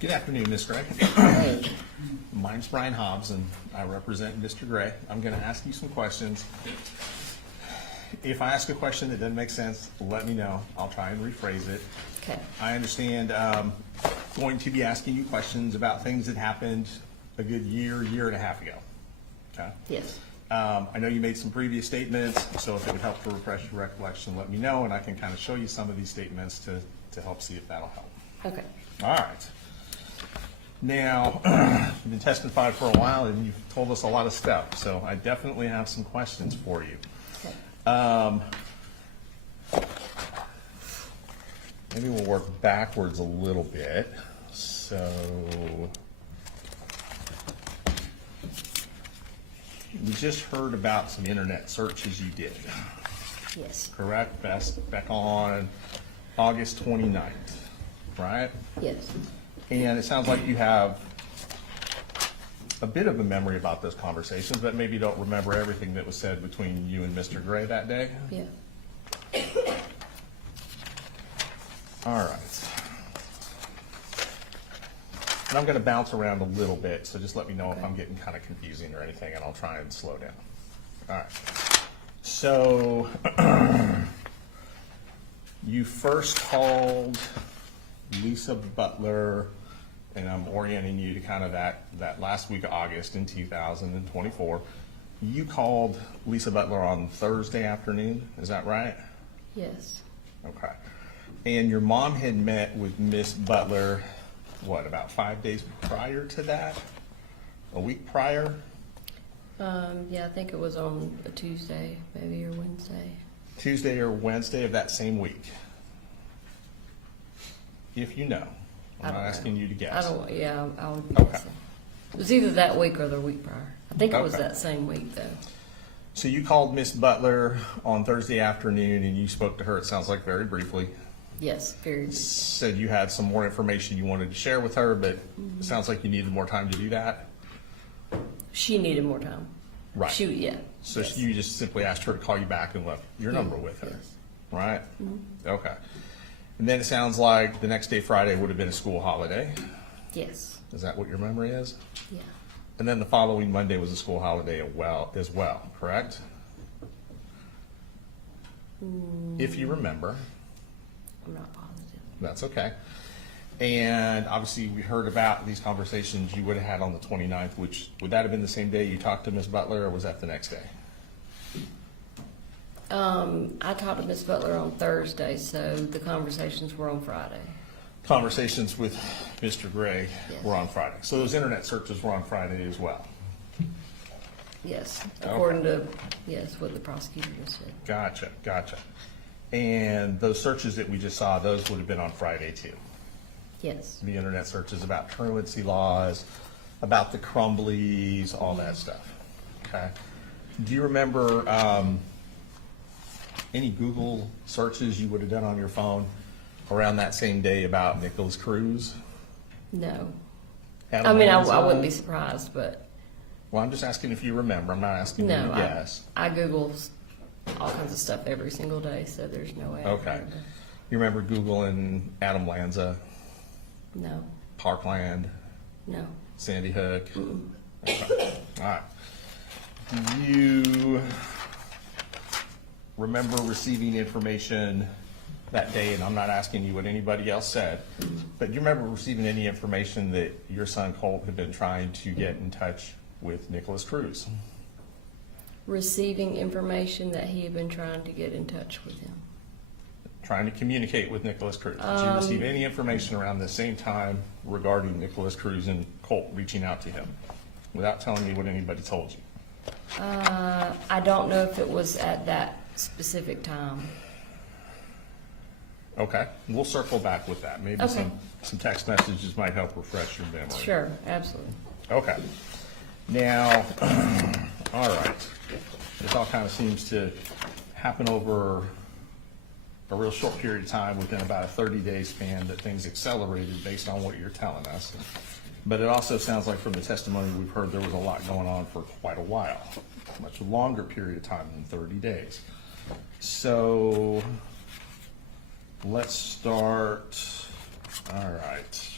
Good afternoon, Ms. Gray. Mine's Brian Hobbs, and I represent Mr. Gray. I'm going to ask you some questions. If I ask a question that doesn't make sense, let me know. I'll try and rephrase it. Okay. I understand going to be asking you questions about things that happened a good year and a half ago. Okay? Yes. I know you made some previous statements, so if it would help to refresh your recollection, let me know, and I can kind of show you some of these statements to help see if that'll help. Okay. All right. Now, you've been testifying for a while, and you've told us a lot of stuff, so I definitely have some questions for you. Okay. Maybe we'll work backwards a little bit. So, we just heard about some internet searches you did, Yes. correct? Back on August 29th, right? Yes. And it sounds like you have a bit of a memory about those conversations, but maybe you don't remember everything that was said between you and Mr. Gray that day? Yeah. All right. And I'm going to bounce around a little bit, so just let me know if I'm getting kind of confusing or anything, and I'll try and slow down. All right. So, you first called Lisa Butler, and I'm orienting you to kind of that last week of August in 2024. You called Lisa Butler on Thursday afternoon, is that right? Yes. Okay. And your mom had met with Miss Butler, what, about 5 days prior to that? A week prior? Yeah, I think it was on a Tuesday, maybe, or Wednesday. Tuesday or Wednesday of that same week? If you know. I'm not asking you to guess. I would Okay. guess. It was either that week or the week prior. I think it was Okay. that same week, though. So you called Miss Butler on Thursday afternoon and you spoke to her, it sounds like very briefly. Yes, very brief. Said you had some more information you wanted to share with her, but it sounds like you needed more time to do that. She needed more time. Right. Yeah. So yes. you just simply asked her to call you back and left your number with her, Yes. right? Okay. And then it sounds like the next day, Friday, would have been a school holiday. Yes. Is that what your memory is? Yeah. And then the following Monday was a school holiday as well, correct? If you remember. I'm not positive. That's okay. And obviously, we heard about these conversations you would have had on the 29th, which, would that have been the same day you talked to Ms. Butler, or was that the next day? I talked to Miss Butler on Thursday, so the conversations were on Friday. Conversations with Mr. Gray Yes. were on Friday. So those internet searches were on Friday as well. Yes, according to, yes, what the prosecutor just said. Gotcha. And those searches that we just saw, those would have been on Friday too. Yes. The internet searches about truancy laws, about the Crumblies, all that stuff. Okay. Do you remember any Google searches you would have done on your phone around that same day about Nicholas Cruz? No. Adam I mean, I Lanza? wouldn't be surprised, but Well, I'm just asking if you remember. I'm not asking you no. to guess. I Google all kinds of stuff every single day, so there's no way. I Okay. remember. You remember Googling Adam Lanza, No. Parkland, No. Sandy Hook? Okay. All right. Do you remember receiving information that day, and I'm not asking you what anybody else said, but do you remember receiving any information that your son Colt had been trying to get in touch with Nicholas Cruz? Receiving information that he had been trying to get in touch with him. Trying to communicate with Nicholas Cruz? Did you receive any information around the same time regarding Nicholas Cruz and Colt reaching out to him without telling me what anybody told you? I don't know if it was at that specific time. Okay, we'll circle back with that. Maybe Okay. some text messages might help refresh your memory. Sure, absolutely. Okay. Now, all right. This all kind of seems to happen over a real short period of time within about a 30-day span that things accelerated based on what you're telling us. But it also sounds like from the testimony we've heard there was a lot going on for quite a while, a much longer period of time than 30 days. So let's start, all right.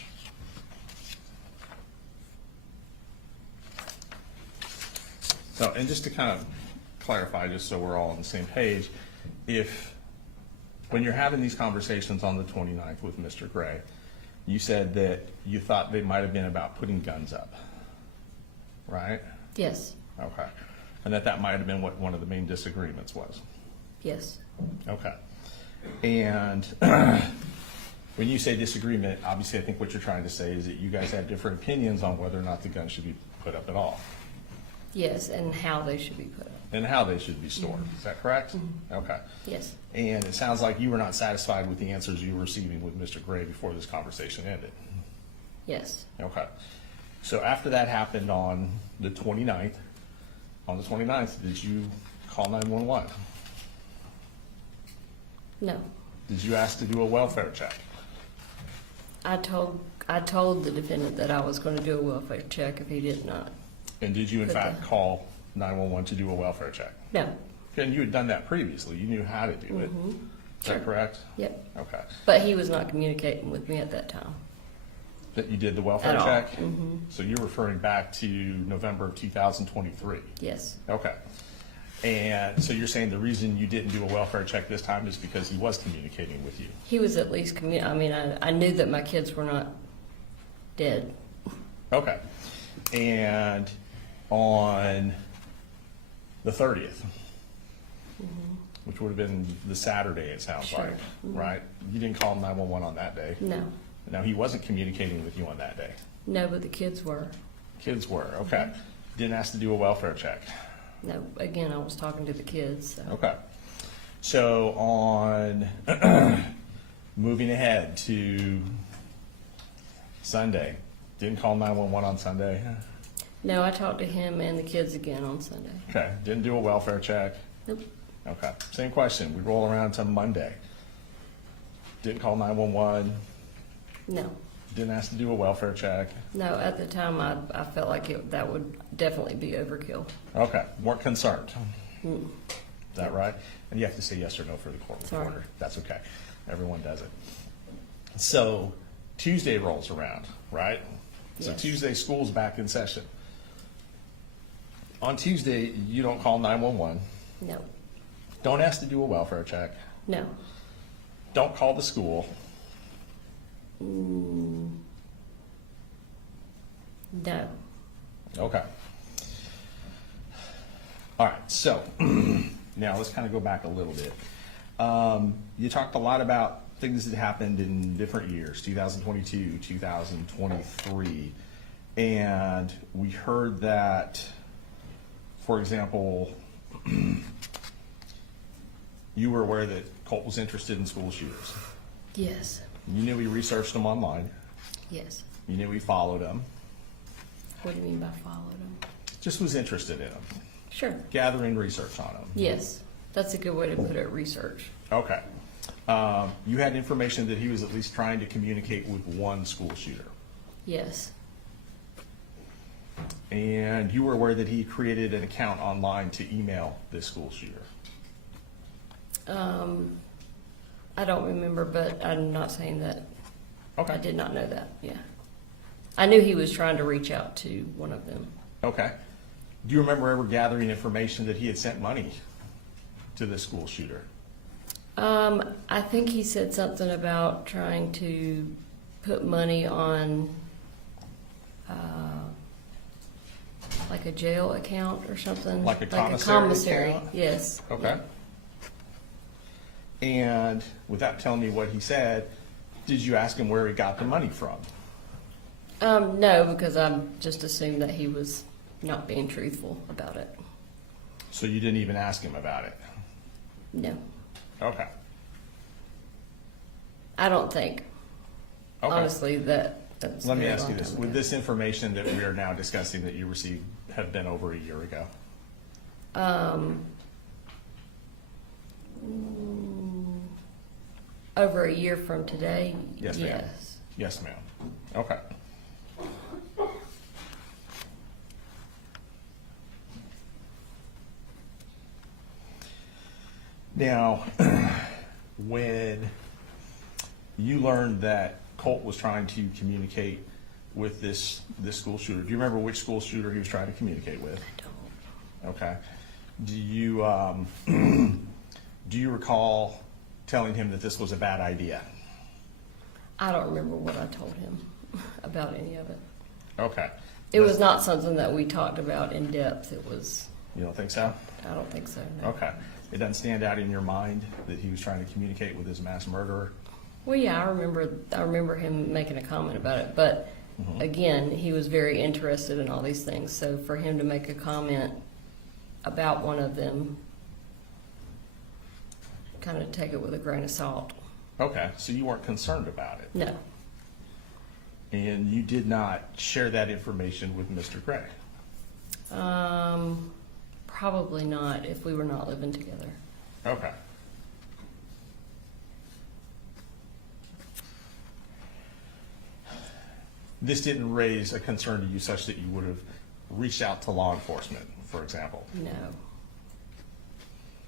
So, and just to kind of clarify, just so we're all on the same page, when you're having these conversations on the 29th with Mr. Gray, you said that you thought they might have been about putting guns up, right? Yes, Okay. And that might have been what one of the main disagreements was. yes, Okay. And when you say disagreement, obviously I think what you're trying to say is that you guys have different opinions on whether or not the gun should be put up at all yes, and how they should be put up. and how they should be stored. Is that correct? Okay. Yes, And it sounds like you were not satisfied with the answers you were receiving with Mr. Gray before this conversation ended. yes. Okay. So after that happened on the 29th, did you call 911? No. Did you ask to do a welfare check? I told the defendant that I was going to do a welfare check if he did not. And did you in But fact call 911 to do a welfare check? No. And you had done that previously. You knew how to do it. Is that correct? Yep. Okay. But he was not communicating with me at that time. That you did the welfare At all. check? So you're referring back to November of 2023? Yes. Okay. And so you're saying the reason you didn't do a welfare check this time is because he was communicating with you? He was at least I knew that my kids were not dead. Okay. And on the 30th, which would have been the Saturday, it sounds Sure. like, right? You didn't call 911 on that day? No. Now, he wasn't communicating with you on that day? No, but the kids were. Kids were, okay. Didn't ask to do a welfare check? No, again, I was talking to the kids, so. Okay. So on, moving ahead to Sunday, didn't call 911 on Sunday? No, I talked to him and the kids again on Sunday. Okay, didn't do a welfare check? Nope. Okay, same question, we roll around to Monday. Didn't call 911, No. didn't ask to do a welfare check? No, at the time, I felt like that would definitely be overkill. Okay, weren't concerned? Is that right? And you have to say yes or no for the court Sorry. reporter. That's okay, everyone does it. So Tuesday rolls around, right? So Yes. Tuesday, school's back in session. On Tuesday, you don't call 911, No. don't ask to do a welfare check, No. don't call the school, No. okay. All right, so now let's kind of go back a little bit. You talked a lot about things that happened in different years, 2022, 2023, and we heard that, for example, you were aware that Colt was interested in school shooters. Yes. You knew he researched them online. Yes. You knew he followed them. What do you mean by followed them? Just was interested in them, Sure. gathering research on them. Yes. That's a good way to put it, research. Okay. You had information that he was at least trying to communicate with one school shooter. Yes. And you were aware that he created an account online to email this school shooter. I don't remember, but I'm not saying that. Okay. I did not know that, yeah. I knew he was trying to reach out to one of them. Okay. Do you remember ever gathering information that he had sent money to this school shooter? I think he said something about trying to put money on, like a jail account or something. Like a commissary account? Yes. Okay. And without telling me what he said, did you ask him where he got the money from? No, because I just assumed that he was not being truthful about it. So you didn't even ask him about it? No, Okay. I don't think. Okay. Honestly, that's. Let me a very ask you long this. time Would ago. this information that we are now discussing that you received have been over a year ago? Over a year from today? Yes, ma'am. Yes, ma'am. Okay. Now, when you learned that Colt was trying to communicate with this school shooter, do you remember which school shooter he was trying to communicate with? Okay. Do you, do you recall telling him that this was a bad idea? I don't remember what I told him about any of it. Okay. It was not something that we talked about in depth. It was, You don't think so? I don't think so, no. Okay. It doesn't stand out in your mind that he was trying to communicate with his mass murderer? Well, yeah, I remember him making a comment about it, but again, he was very interested in all these things. So for him to make a comment about one of them, kind of take it with a grain of salt. Okay, so you weren't concerned about it? No, And you did not share that information with Mr. Gray? probably not if we were not living together. Okay. This didn't raise a concern to you such that you would have reached out to law enforcement, for example? No,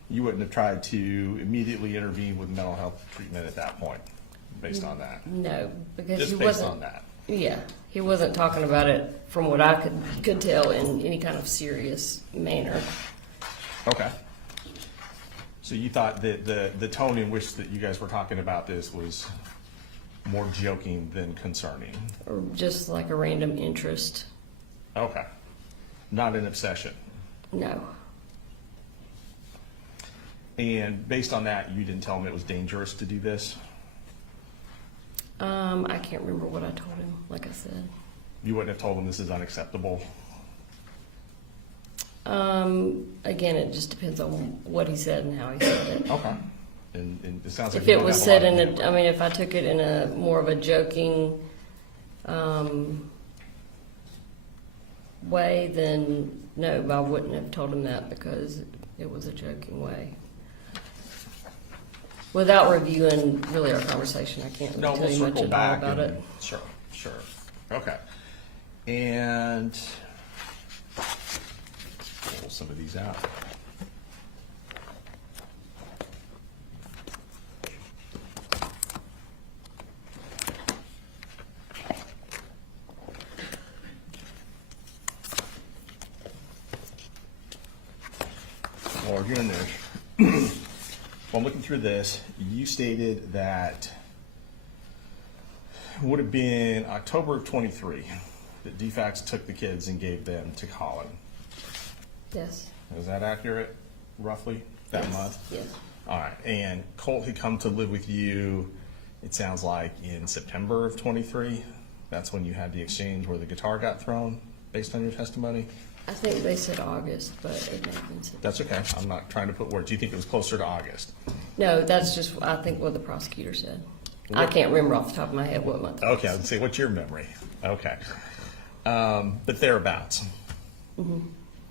You wouldn't have tried to immediately intervene with mental health treatment at that point, based on that? no, because he Just wasn't. based on that? Yeah, he wasn't talking about it, from what I could tell, in any kind of serious manner. Okay. So you thought that the tone in which that you guys were talking about this was more joking than concerning? Or just like a random interest. Okay. Not an obsession? No, And based on that, you didn't tell him it was dangerous to do this? I can't remember what I told him, like I said. You wouldn't have told him this is unacceptable? Again, it just depends on what he said and how he said it. Okay. And it sounds like If you it don't was have a said lot of in memory. a, I mean, if I took it in a more of a joking, way, then no, I wouldn't have told him that because it was a joking way. Without reviewing really our conversation, I can't No, really we'll tell you much circle at all back. about and- it. Sure, sure. Okay. And pull some of these out. While we're doing this, while I'm looking through this, you stated that it would have been October of '23 that DFAX took the kids and gave them to Colin. Yes. Is that accurate, roughly, that Yes. month? Yes. All right, and Colt had come to live with you, it sounds like, in September of '23? That's when you had the exchange where the guitar got thrown, based on your testimony? I think they said August, but it may have been September. That's okay, I'm not trying to put words. Do you think it was closer to August? No, that's just, I think, what the prosecutor said. I can't remember off the top of my head what month it was. Okay, I was gonna say, what's your memory? Okay. But thereabouts.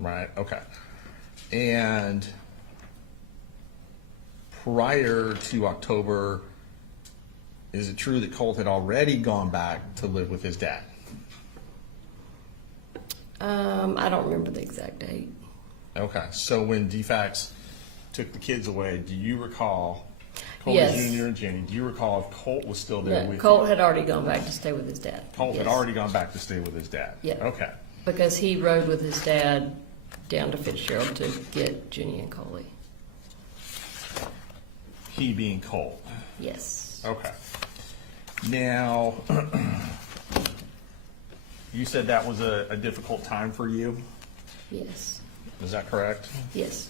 Right, okay. And prior to October, is it true that Colt had already gone back to live with his dad? I don't remember the exact date. Okay, so when DFAX took the kids away, do you recall, Colt Yes. Jr. and Jenny, do you recall if Colt was still there No, with Colt you? had already gone back to stay with his dad. Colt had Yes. already gone back to stay with his dad? Yeah. Okay, Because he rode with his dad down to Fitzgerald to get Jenny and Coley. he being Colt. Yes. Okay. Now, you said that was a difficult time for you, Yes. is that correct? Yes.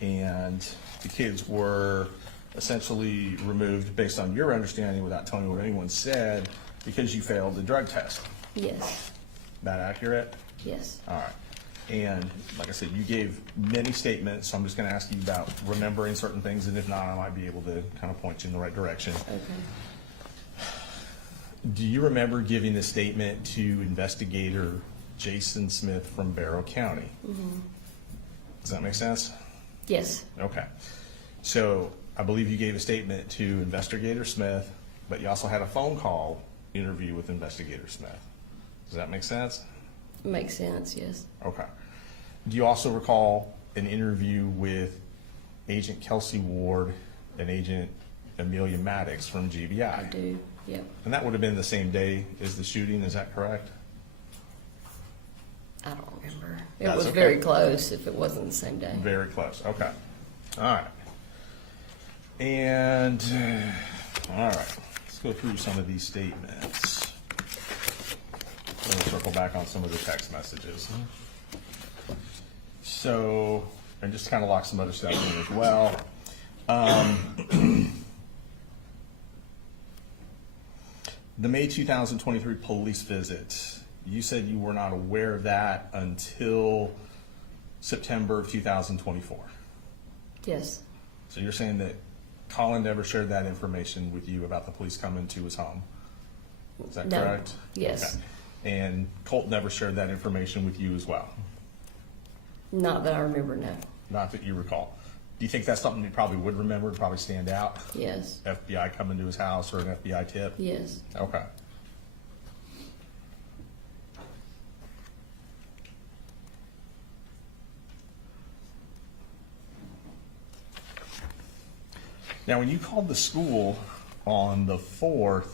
And the kids were essentially removed, based on your understanding, without telling me what anyone said, because you failed the drug test. Yes. That accurate? Yes. All right. And like I said, you gave many statements, so I'm just gonna ask you about remembering certain things, and if not, I might be able to kind of point you in the right direction. Okay. Do you remember giving a statement to investigator Jason Smith from Barrow County? Does that make sense? Yes. Okay. So I believe you gave a statement to investigator Smith, but you also had a phone call interview with investigator Smith. Does that make sense? Makes sense, yes. Okay. Do you also recall an interview with Agent Kelsey Ward and Agent Amelia Maddox from GBI? I do, yep. And that would have been the same day as the shooting, is that correct? I don't remember. It That's was okay. very close if it wasn't the same day. Very close, okay. All right. And, all right, let's go through some of these statements. We'll circle back on some of the text messages. So, and just kind of lock some other stuff in as well. The May 2023 police visit, you said you were not aware of that until September of 2024. Yes, So you're saying that Colin never shared that information with you about the police coming to his home? Is that No. correct? Yes. Okay. And Colt never shared that information with you as well? not that I remember, no. Not that you recall. Do you think that's something you probably would remember, would probably stand out? Yes, FBI coming to his house or an FBI tip? yes. Okay. Now, when you called the school on the 4th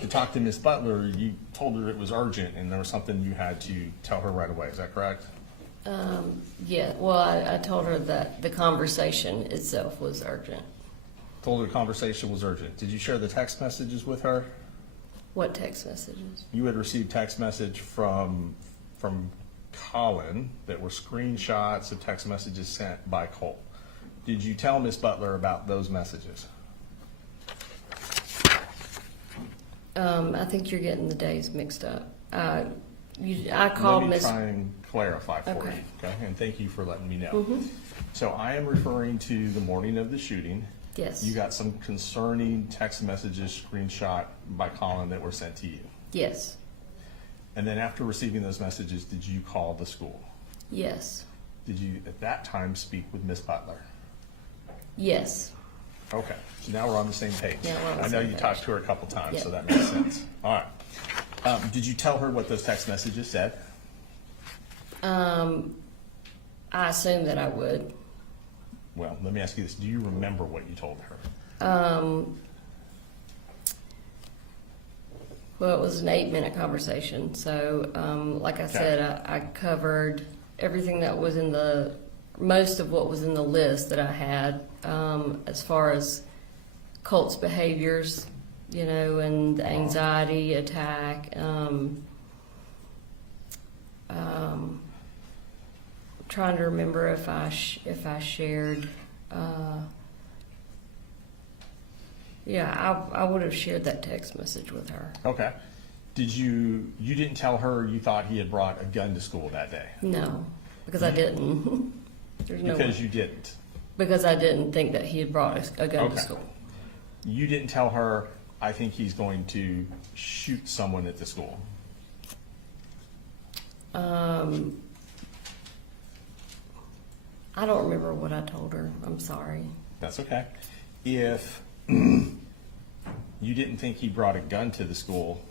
to talk to Miss Butler, you told her it was urgent and there was something you had to tell her right away. Is that correct? Yeah, well, I told her that the conversation itself was urgent. Told her the conversation was urgent. Did you share the text messages with her? What text messages? You had received text message from Colin that were screenshots of text messages sent by Colt. Did you tell Miss Butler about those messages? I think you're getting the days mixed up. I called Let me Miss. try and clarify for you, Okay. okay? And thank you for letting me know. So I am referring to the morning of the shooting. Yes. You got some concerning text messages screenshot by Colin that were sent to you. Yes, And then after receiving those messages, did you call the school? yes, Did you at that time speak with Miss Butler? yes. Okay, so now we're on the same page. Yeah, we're on the I know same you page. talked to her a couple times, so Yep. that makes sense. All right. Did you tell her what those text messages said? I assumed that I would. Well, let me ask you this. Do you remember what you told her? Well, it was an 8-minute conversation, so, like I said, I covered everything that was in most of what was in the list that I had, as far as Colt's behaviors, and the anxiety attack, trying to remember if I shared, yeah, I would have shared that text message with her. Okay. You didn't tell her you thought he had brought a gun to school that day? No, because I didn't. There's no Because way. you didn't. Because I didn't think that he had brought a gun Okay. to school. You didn't tell her, I think he's going to shoot someone at the school? I don't remember what I told her. I'm sorry. That's okay. If you didn't think he brought a gun to the school,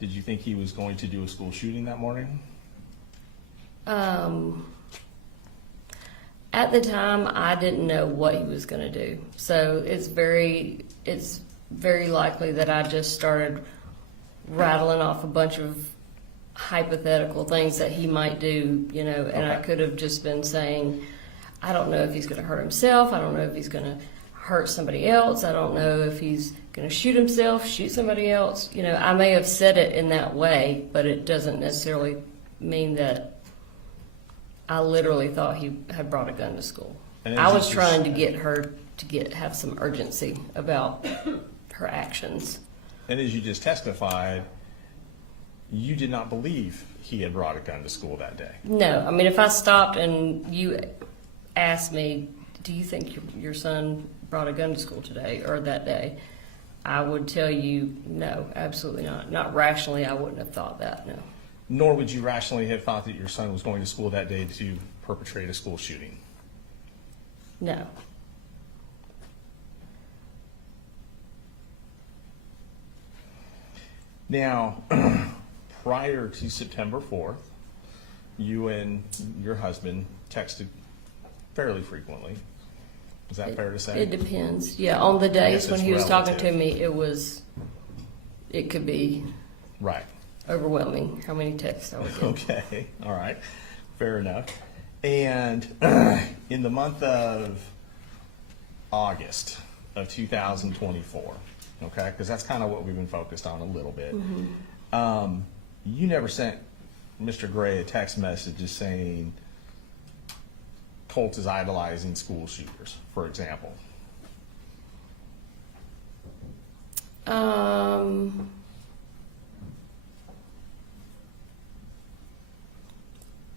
did you think he was going to do a school shooting that morning? At the time, I didn't know what he was going to do. So it's very likely that I just started rattling off a bunch of hypothetical things that he might do, and I Okay. could have just been saying, I don't know if he's going to hurt himself. I don't know if he's going to hurt somebody else. I don't know if he's going to shoot himself, shoot somebody else. I may have said it in that way, but it doesn't necessarily mean that I literally thought he had brought a gun to school. And I is was it trying to just- get her to have some urgency about her actions. And as you just testified, you did not believe he had brought a gun to school that day. No, I mean, if I stopped and you asked me, do you think your son brought a gun to school today or that day, I would tell you, no, absolutely not. Not rationally, I wouldn't have thought that, no. Nor would you rationally have thought that your son was going to school that day to perpetrate a school shooting. No. Now, prior to September 4th, you and your husband texted fairly frequently. Is that fair to say? It depends. Yeah, on the guess days when it's he was talking to relative. me, it could be, Right. overwhelming how many texts I would get. Okay, all right, fair enough. And in the month of August of 2024, okay, because that's kind of what we've been focused on a little bit. You never sent Mr. Gray a text message just saying Colt is idolizing school shooters, for example.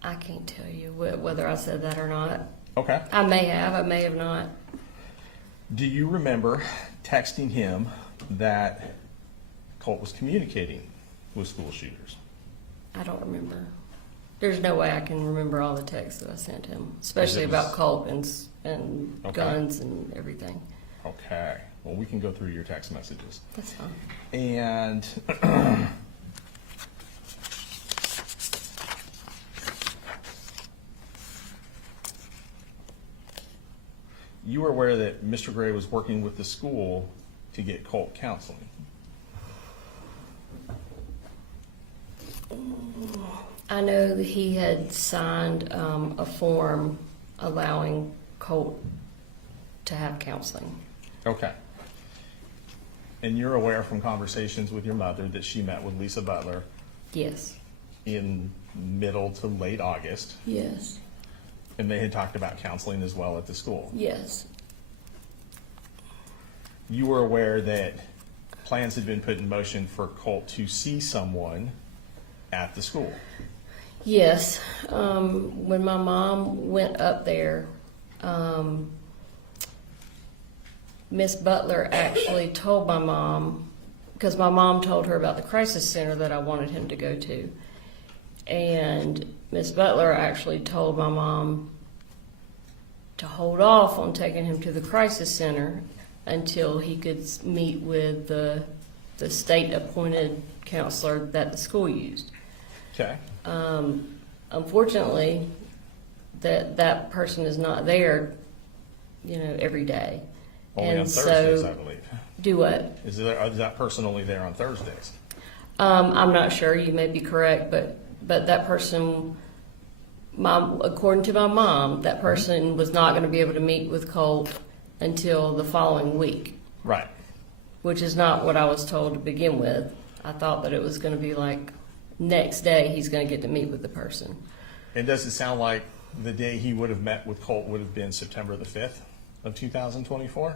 I can't tell you whether I said that or not. Okay. I may have not. Do you remember texting him that Colt was communicating with school shooters? I don't remember. There's no way I can remember all the texts that I sent him, especially It was- about Colt and Okay. guns and everything. Okay. Well, we can go through your text messages. That's fine. And you were aware that Mr. Gray was working with the school to get Colt counseling. I know that he had signed a form allowing Colt to have counseling. Okay. And you're aware from conversations with your mother that she met with Lisa Butler Yes. in middle to late August, Yes. and they had talked about counseling as well at the school. Yes. You were aware that plans had been put in motion for Colt to see someone at the school. Yes. When my mom went up there, Miss Butler actually told my mom, because my mom told her about the crisis center that I wanted him to go to. And Miss Butler actually told my mom to hold off on taking him to the crisis center until he could meet with the state-appointed counselor that the school used. Okay. Unfortunately, that person is not there, every day. Only on And Thursdays, so- I believe. Do what? Is that person only there on Thursdays? I'm not sure. You may be correct, but that person, according to my mom, that person was not going to be able to meet with Colt until the following week, Right. which is not what I was told to begin with. I thought that it was going to be like next day he's going to get to meet with the person. And does it sound like the day he would have met with Colt would have been September the 5th of 2024?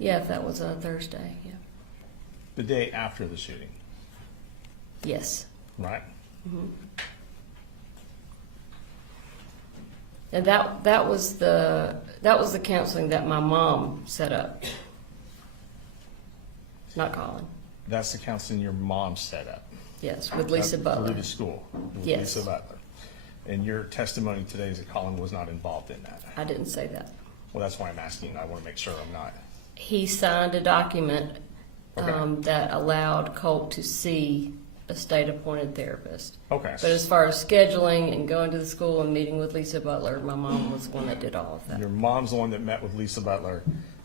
Yeah, if that was a Thursday, yeah. The day after the shooting, Yes. right? And that was the counseling that my mom set up. Not Colin. That's the counseling your mom set up. Yes, with Lisa Butler. Through the school, with Yes. Lisa Butler. And your testimony today is that Colin was not involved in that. I didn't say that. Well, that's why I'm asking. I want to make sure I'm not. He signed a document Okay. that allowed Colt to see a state-appointed therapist. Okay. But as far as scheduling and going to the school and meeting with Lisa Butler, my mom was the one that did all of that. Your mom's the one that met with Lisa Butler,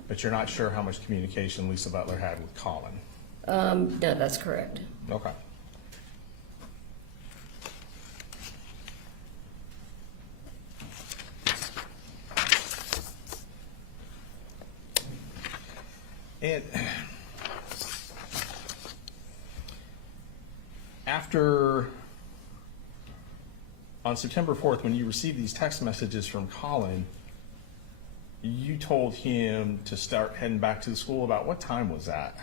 but you're not sure how much communication Lisa Butler had with Colin. No, that's correct. Okay. And on September 4th, when you received these text messages from Colin, you told him to start heading back to the school. About what time was that?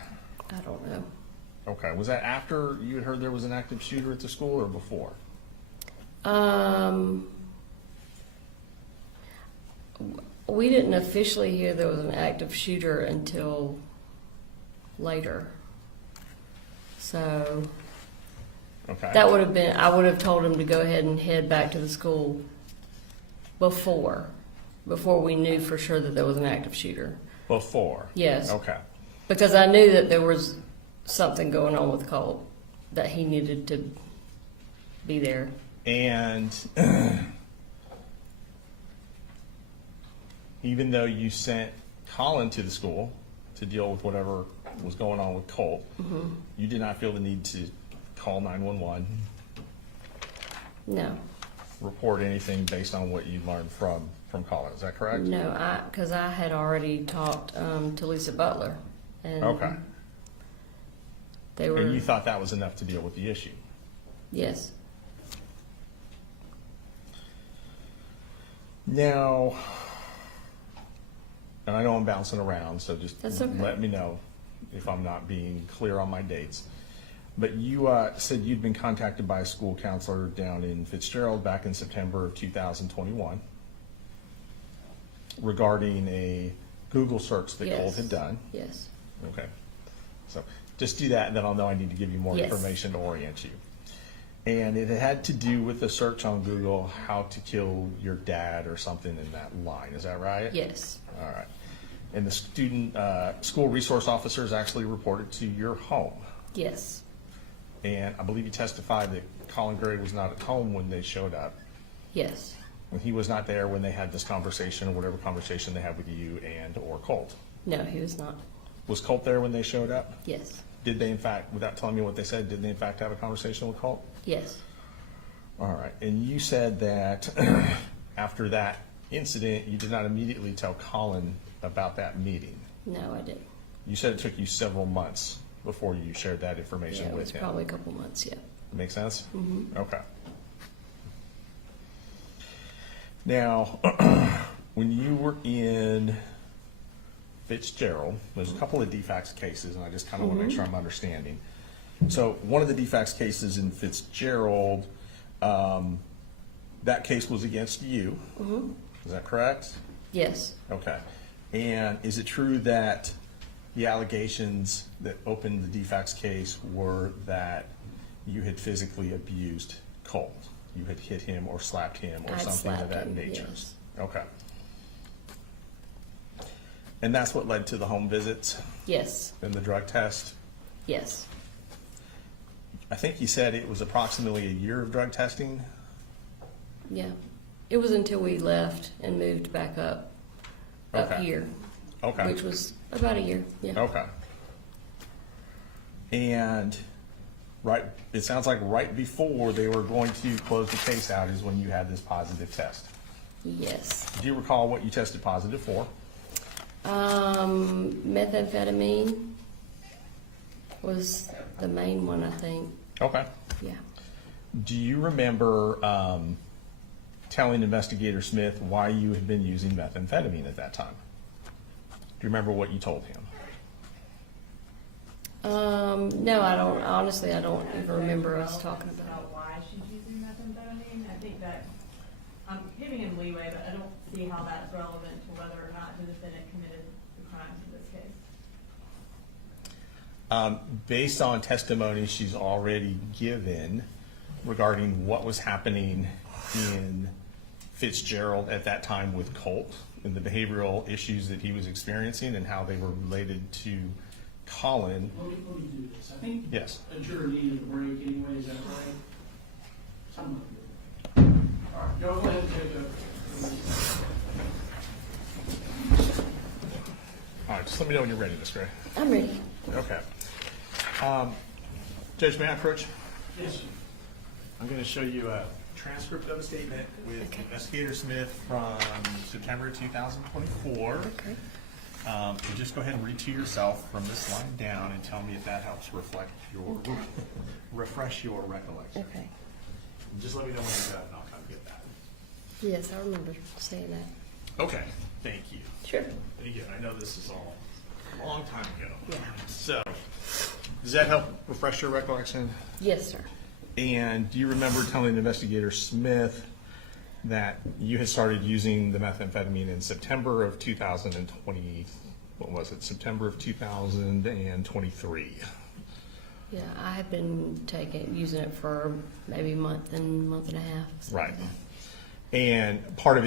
I don't know. Okay, was that after you had heard there was an active shooter at the school or before? We didn't officially hear there was an active shooter until later. So Okay. that would have been, I would have told him to go ahead and head back to the school before we knew for sure that there was an active shooter. Before? Yes. Okay. Because I knew that there was something going on with Colt, that he needed to be there. And even though you sent Colin to the school to deal with whatever was going on with Colt, you did not feel the need to call 911, No, report anything based on what you learned from Colin, is that correct? no, because I had already talked to Lisa Butler, and Okay. they were, And you thought that was enough to deal with the issue? yes, Now, and I know I'm bouncing around, so just That's okay. let me know if I'm not being clear on my dates. But you said you'd been contacted by a school counselor down in Fitzgerald back in September of 2021 regarding a Google search that Colt Yes. had done. yes, Okay. So just do that, and then I'll know I need to give you more Yes. information to orient you. And it had to do with the search on Google, how to kill your dad or something in that line. Is that right? yes, All right. And the school resource officers actually reported to your home. yes, And I believe you testified that Colin Gray was not at home when they showed up. yes, When he was not there when they had this conversation, or whatever conversation they had with you and or Colt. no, he was not, Was Colt there when they showed up? yes, Did they in fact, without telling me what they said, did they in fact have a conversation with Colt? yes, All right. And you said that after that incident, you did not immediately tell Colin about that meeting. no, I didn't. You said it took you several months before you shared that Yeah, information it with was him. probably a couple months, yeah. Make sense? Mm-hmm. Okay. Now, when you were in Fitzgerald, there's a couple of defects cases, and I just kind of want to make sure I'm understanding. So one of the defects cases in Fitzgerald, that case was against you. Is that correct? Yes, Okay. And is it true that the allegations that opened the defects case were that you had physically abused Colt? You had hit him or slapped him or I'd something of slapped that him, nature? yes. Okay. And that's what led to the home visits yes, and the drug test? yes, I think you said it was approximately a year of drug testing? yeah. It was until we left and moved back up Okay. here, Okay. which was about a year, yeah. Okay. And right, it sounds like right before they were going to close the case out is when you had this positive test. Yes. Do you recall what you tested positive for? Methamphetamine was the main one, I think, Okay. yeah. Do you remember telling Investigator Smith why you had been using methamphetamine at that time? Do you remember what you told him? No, I don't, honestly, I don't even remember us talking about About why she's using methamphetamine. I think that I'm giving him leeway, but I don't see how that's relevant to whether or not the defendant committed the crimes in this case. Based on testimony she's already given regarding what was happening in Fitzgerald at that time with Colt and the behavioral issues that he was experiencing and how they were related to Colin. Let me do this. I think Yes. a juror needed a break anyway, is that right? Something like that. All right, go ahead and take All right, just let me know when you're ready, Ms. Gray. I'm ready. Okay. Judge, may I approach? Yes, sir. I'm going to show you a transcript of a statement with Investigator Smith from September 2024. Okay. And just go ahead and read to yourself from this line down and tell me if that helps refresh your recollection. Okay. And just let me know when you're done and I'll come get that. Yes, I remember saying that. Okay, thank you. Sure. And again, I know this is all a long time ago. Yeah. So, does that help refresh your recollection? Yes, sir. And do you remember telling Investigator Smith that you had started using the methamphetamine in September of 2020, what was it, September of 2023? Yeah, I had been using it for maybe a month and a half. something Right. like that. And part of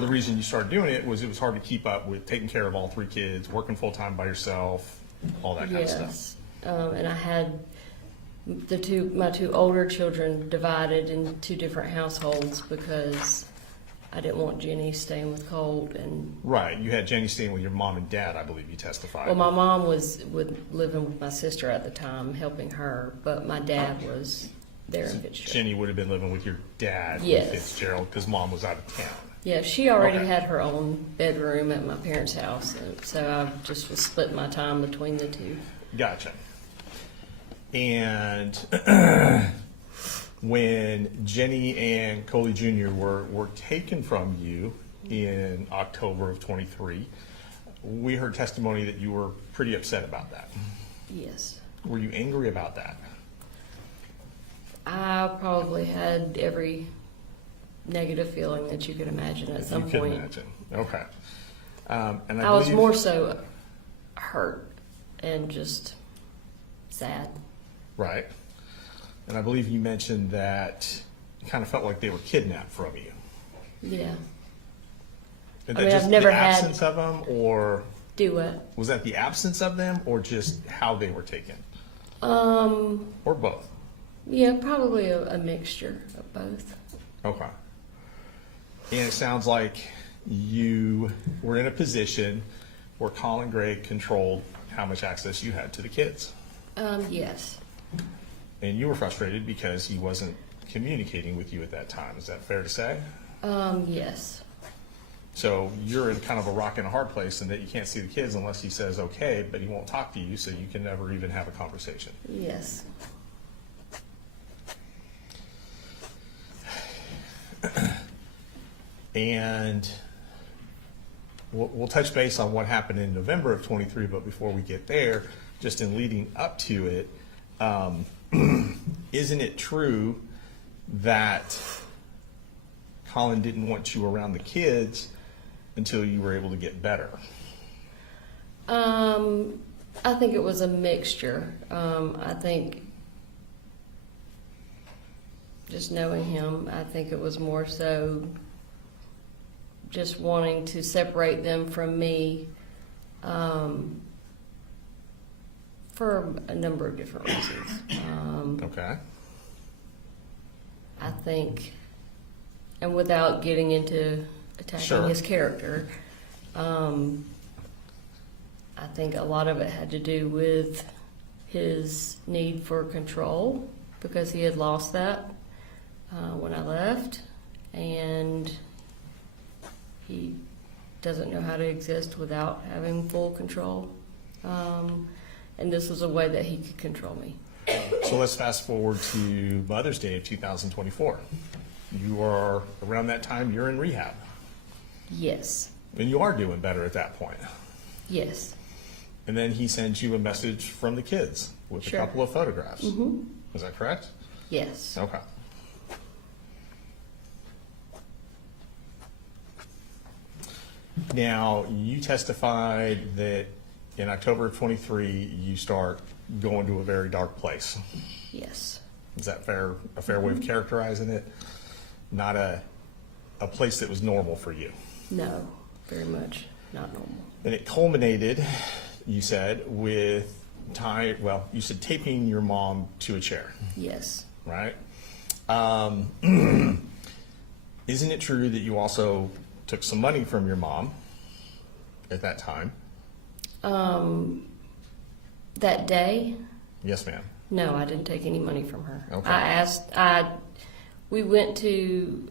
the reason you started doing it was older to keep up with taking care of all three kids, working full-time by yourself, all that kind of stuff. Yes, and I had my two older children divided in two different households because I didn't want Jenny staying with Colt, and Right, you had Jenny staying with your mom and dad, I believe you testified. well, my mom was living with my sister at the time, helping her, but my dad was there in Fitzgerald. Jenny would have been living with your dad in Yes. Fitzgerald because mom was out of town. Yeah, she already Okay. had her own bedroom at my parents' house, and so I just was splitting my time between the two. Gotcha. And when Jenny and Coley Jr. were taken from you in October of 23, we heard testimony that you were pretty upset about that. Yes. Were you angry about that? I probably had every negative feeling that you could imagine at some You could point. imagine. Okay. And I was believe- more so hurt and just sad. Right. And I believe you mentioned that you kind of felt like they were kidnapped from you. Yeah. Is I that mean, just I've never the had- absence of them, or Do it. was that the absence of them, or just how they were taken, Um, or both? yeah, probably a mixture of both. Okay. And it sounds like you were in a position where Colin Gray controlled how much access you had to the kids. Yes. And you were frustrated because he wasn't communicating with you at that time. Is that fair to say? Yes. So you're in kind of a rock and a hard place in that you can't see the kids unless he says okay, but he won't talk to you, so you can never even have a conversation. Yes. And we'll touch base on what happened in November of 23, but before we get there, just in leading up to it, isn't it true that Colin didn't want you around the kids until you were able to get better? I think it was a mixture. I think just knowing him, I think it was more so just wanting to separate them from me for a number of different reasons. Okay. I think, and without getting into attacking Sure. his character, I think a lot of it had to do with his need for control because he had lost that when I left, and he doesn't know how to exist without having full control. And this was a way that he could control me. So let's fast forward to Mother's Day of 2024. You are, around that time, you're in rehab. Yes. And you are doing better at that point. Yes. And then he sends you a message from the kids with Sure. a couple of photographs. Mm-hmm. Is that correct? Yes. Okay. Now, you testified that in October of 23, you start going to a very dark place. Yes. Is that a fair way of characterizing it? Not a place that was normal for you. No, very much not normal. And it culminated, you said, with you said taping your mom to a chair, Yes. right? Isn't it true that you also took some money from your mom at that time? That day, Yes, ma'am. no, I didn't take any money from her. Okay. We went to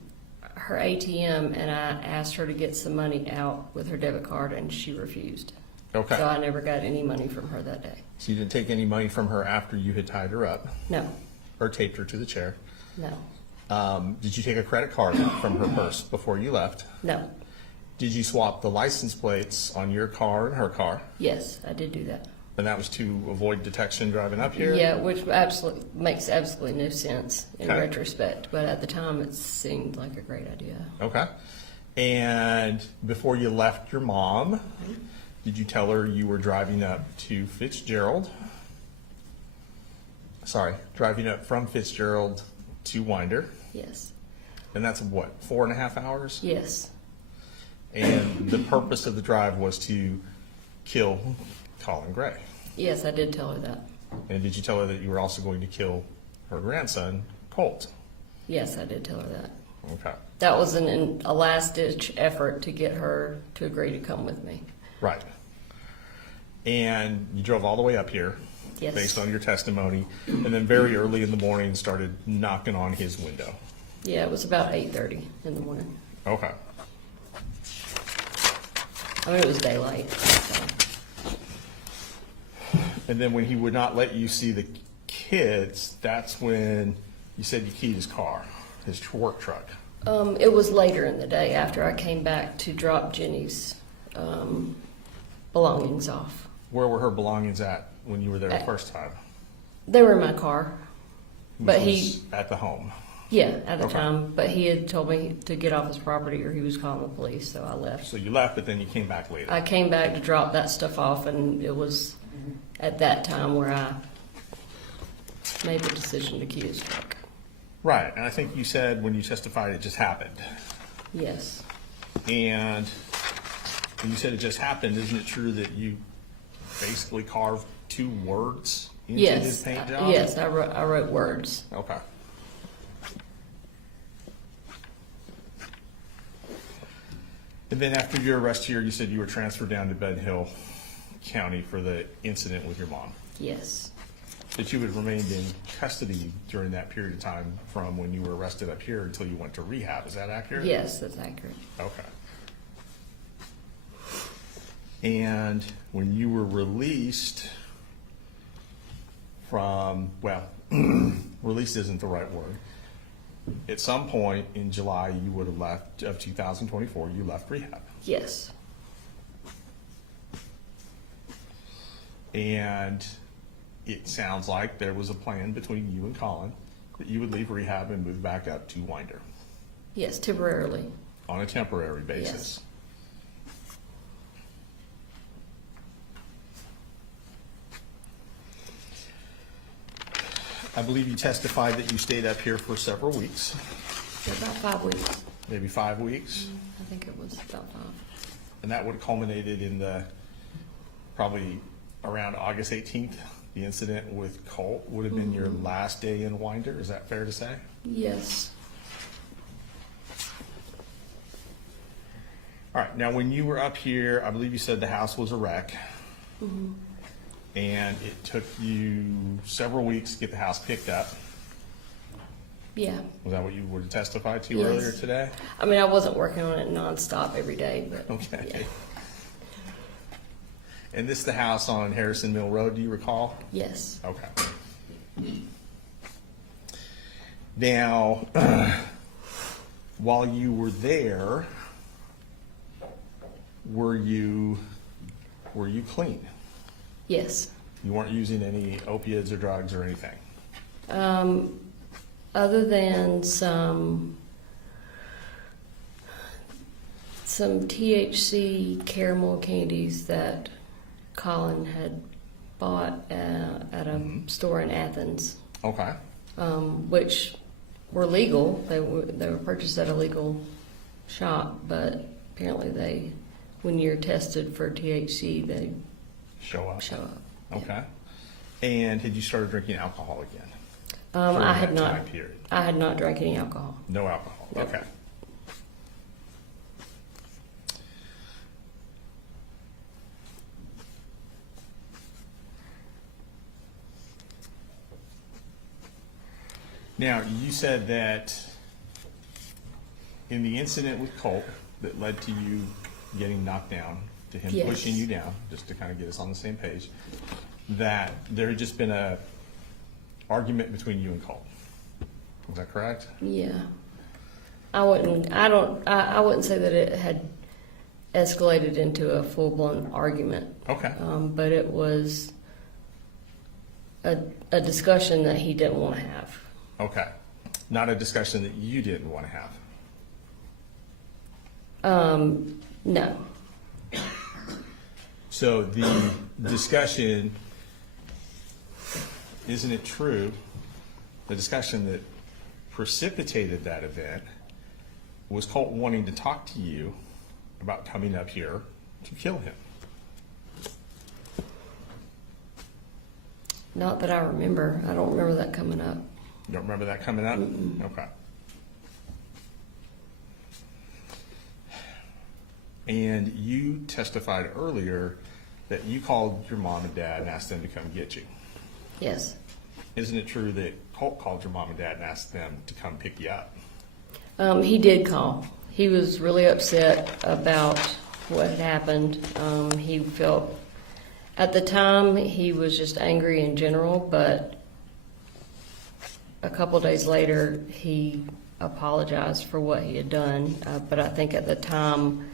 her ATM and I asked her to get some money out with her debit card and she refused. Okay. So I never got any money from her that day. So you didn't take any money from her after you had tied her up No, or taped her to the chair. no, Did you take a credit card from her purse before you left? no. Did you swap the license plates on your car and her car? Yes, I did do that. And that was to avoid detection driving up here? Yeah, which makes absolutely no sense in Okay. retrospect, but at the time it seemed like a great idea. Okay. And before you left your mom, did you tell her you were driving up to Fitzgerald? Sorry, driving up from Fitzgerald to Winder. Yes, And that's what, 4.5 hours? yes, And the purpose of the drive was to kill Colin Gray. yes, I did tell her that. And did you tell her that you were also going to kill her grandson, Colt? Yes, I did tell her that. Okay. That was a last-ditch effort to get her to agree to come with me. Right. And you drove all the way up here, Yes. based on your testimony, and then very early in the morning started knocking on his window. Yeah, it was about 8:30 in the morning. Okay. I mean, it was daylight. So. And then when he would not let you see the kids, that's when you said you keyed his car, his work truck. It was later in the day after I came back to drop Jenny's belongings off. Where were her belongings at when you were there the first time? They were in my car, but Which he, was at the home. yeah, at the Okay. time, but he had told me to get off his property or he was calling the police, so I left. So you left, but then you came back later. I came back to drop that stuff off, and it was at that time where I made the decision to key his truck. Right, and I think you said when you testified it just happened. Yes. And when you said it just happened, isn't it true that you basically carved 2 words into his Yes. paint job? Yes, I wrote words. Okay. And then after your arrest here, you said you were transferred down to Ben Hill County for the incident with your mom. Yes. That you had remained in custody during that period of time from when you were arrested up here until you went to rehab. Is that accurate? Yes, that's accurate. Okay. And when you were released from, well, released isn't the right word. At some point in July, you would have left, of 2024, you left rehab. Yes. And it sounds like there was a plan between you and Colin that you would leave rehab and move back up to Winder Yes, temporarily. on a temporary basis. I believe you testified that you stayed up here for several weeks, About 5 weeks. maybe 5 weeks, I think it was about 5. and that would have culminated in the, probably around August 18th. The incident with Colt would have been your last day in Winder, is that fair to say? Yes. All right, now when you were up here, I believe you said the house was a wreck. And it took you several weeks to get the house picked up. Yeah. Was that what you would have testified to Yes. earlier today? I mean, I wasn't working on it nonstop every day, but Okay. yeah. And this is the house on Harrison Mill Road, do you recall? Yes. Okay. Now, while you were there, were you clean? Yes. You weren't using any opiates or drugs or anything? Other than some THC caramel candies that Colin had bought at a store in Athens, Okay. which were legal. They were purchased at a legal shop, but apparently when you're tested for THC, they Show up? show up. Okay. And had you started drinking alcohol again? I during had that not. time period? I had not drank any alcohol. No alcohol, No. okay. Now, you said that in the incident with Colt that led to you getting knocked down, to him Yes. pushing you down, just to kind of get us on the same page, that there had just been a argument between you and Colt. Is that correct? Yeah. I wouldn't say that it had escalated into a full-blown argument. Okay. But it was a discussion that he didn't want to have. Okay. Not a discussion that you didn't want to have. No. So the discussion, isn't it true, the discussion that precipitated that event was Colt wanting to talk to you about coming up here to kill him? Not that I remember. I don't remember that coming up. You don't remember that coming up? Okay. And you testified earlier that you called your mom and dad and asked them to come get you. Yes. Isn't it true that Colt called your mom and dad and asked them to come pick you up? He did call. He was really upset about what had happened. He felt, at the time, he was just angry in general, but a couple days later, he apologized for what he had done. But I think at the time,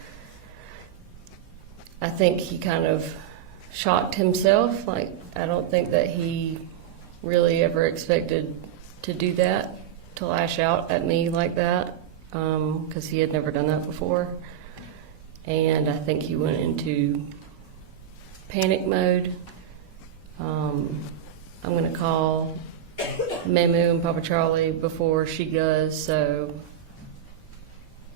I think he kind of shocked himself. Like, I don't think that he really ever expected to do that, to lash out at me like that, because he had never done that before. And I think he went into panic mode. I'm going to call Mamu and Papa Charlie before she goes, so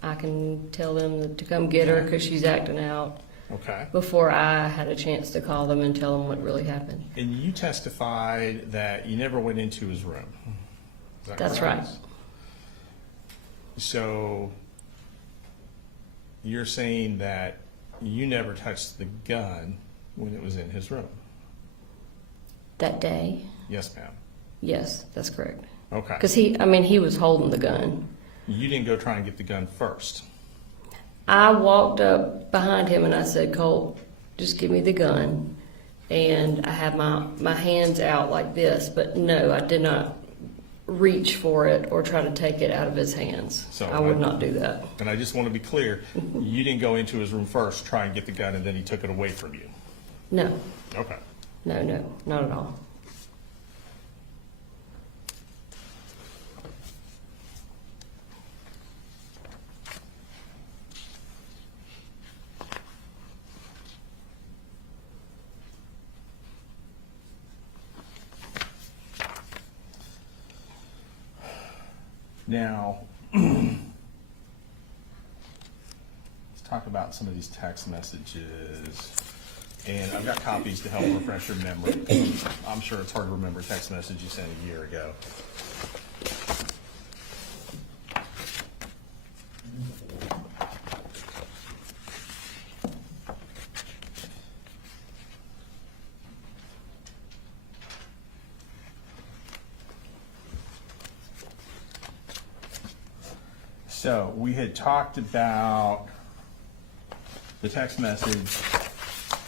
I can tell them to come get her because she's acting out, Okay. before I had a chance to call them and tell them what really happened. And you testified that you never went into his room. Is that That's correct? right. So you're saying that you never touched the gun when it was in his room? That day? Yes, ma'am. Yes, that's correct. Okay. Because he was holding the gun. You didn't go try and get the gun first. I walked up behind him and I said, Colt, just give me the gun. And I had my hands out like this, but no, I did not reach for it or try to take it out of his hands. So I would not do that. And I just want to be clear, you didn't go into his room first, try and get the gun, and then he took it away from you. No, Okay. no, not at all. Now, let's talk about some of these text messages. And I've got copies to help refresh your memory. I'm sure it's hard to remember a text message you sent a year ago. So we had talked about the text message.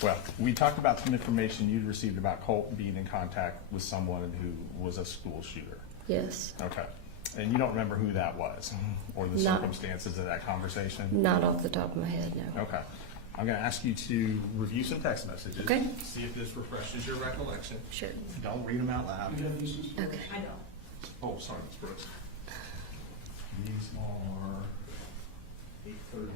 Well, we talked about some information you'd received about Colt being in contact with someone who was a school shooter. Yes, Okay. And you don't remember who that was or the Not- circumstances of that conversation? not off the top of my head, no. Okay. I'm going to ask you to review some text messages. Okay. See if this refreshes your recollection. Sure. Don't read them out loud. You have these ones? Okay. I don't. Oh, sorry, Ms. Brooks. These are 8:30.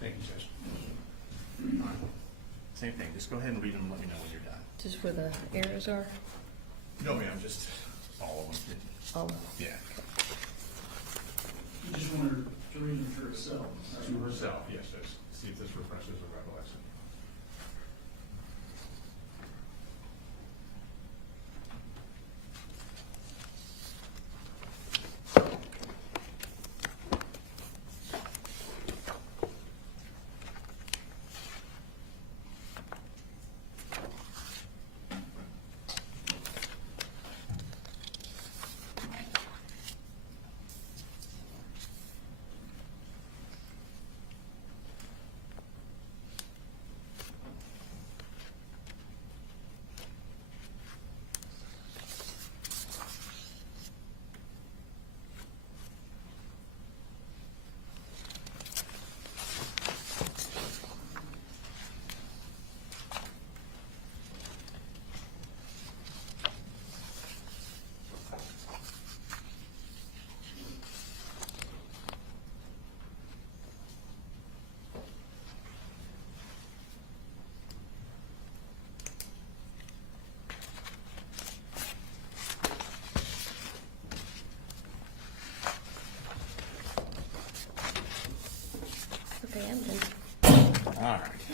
Thank you, Judge. All right. Same thing, just go ahead and read them and let me know when you're done. Just where the arrows are? No, ma'am, just all of them. Oh, Yeah. You just want her to read them for herself. To herself, yes, Judge. See if this refreshes her recollection.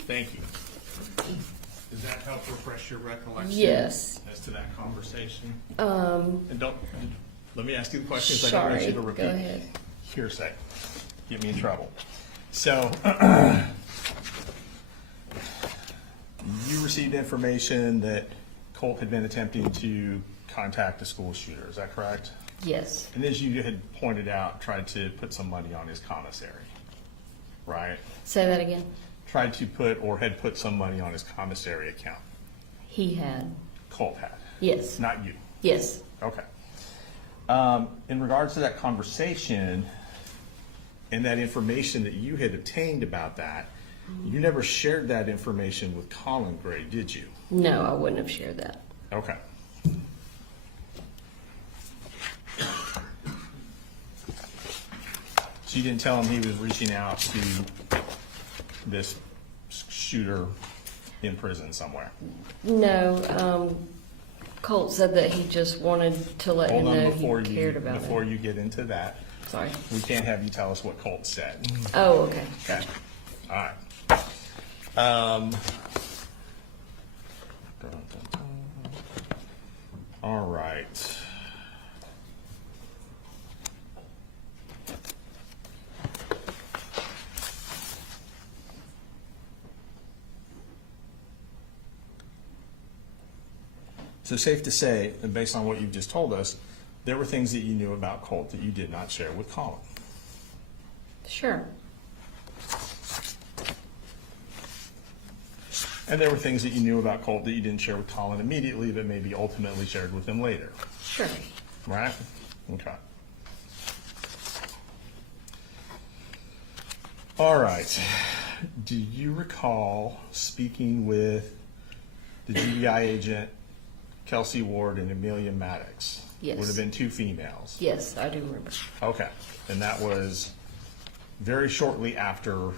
Thank you. Does that help refresh your recollection? Yes. As to that conversation? Um, And don't, let me ask you the questions. I don't want sorry, you to go repeat. ahead. Hearsay. Get me in trouble. So, you received information that Colt had been attempting to contact the school shooter, is that correct? Yes, And as you had pointed out, tried to put some money on his commissary, right? say that again. Tried to put, or had put some money on his commissary account. He had, Colt had, yes, not you. yes. Okay. In regards to that conversation and that information that you had obtained about that, you never shared that information with Colin Gray, did you? No, I wouldn't have shared that. Okay. So you didn't tell him he was reaching out to this shooter in prison somewhere? No, Colt said that he just wanted to let him Hold on, know before he you, cared about before it. you get into that, Sorry. we can't have you tell us what Colt said. Oh, okay. Okay, all right. All right. So safe to say, and based on what you've just told us, there were things that you knew about Colt that you did not share with Colin. Sure. And there were things that you knew about Colt that you didn't share with Colin immediately, but maybe ultimately shared with him later, Sure. right? Okay. All right. Do you recall speaking with the GBI agent, Kelsey Ward and Amelia Maddox? Yes. Would have been two females. Yes, I do remember. Okay. And that was very shortly after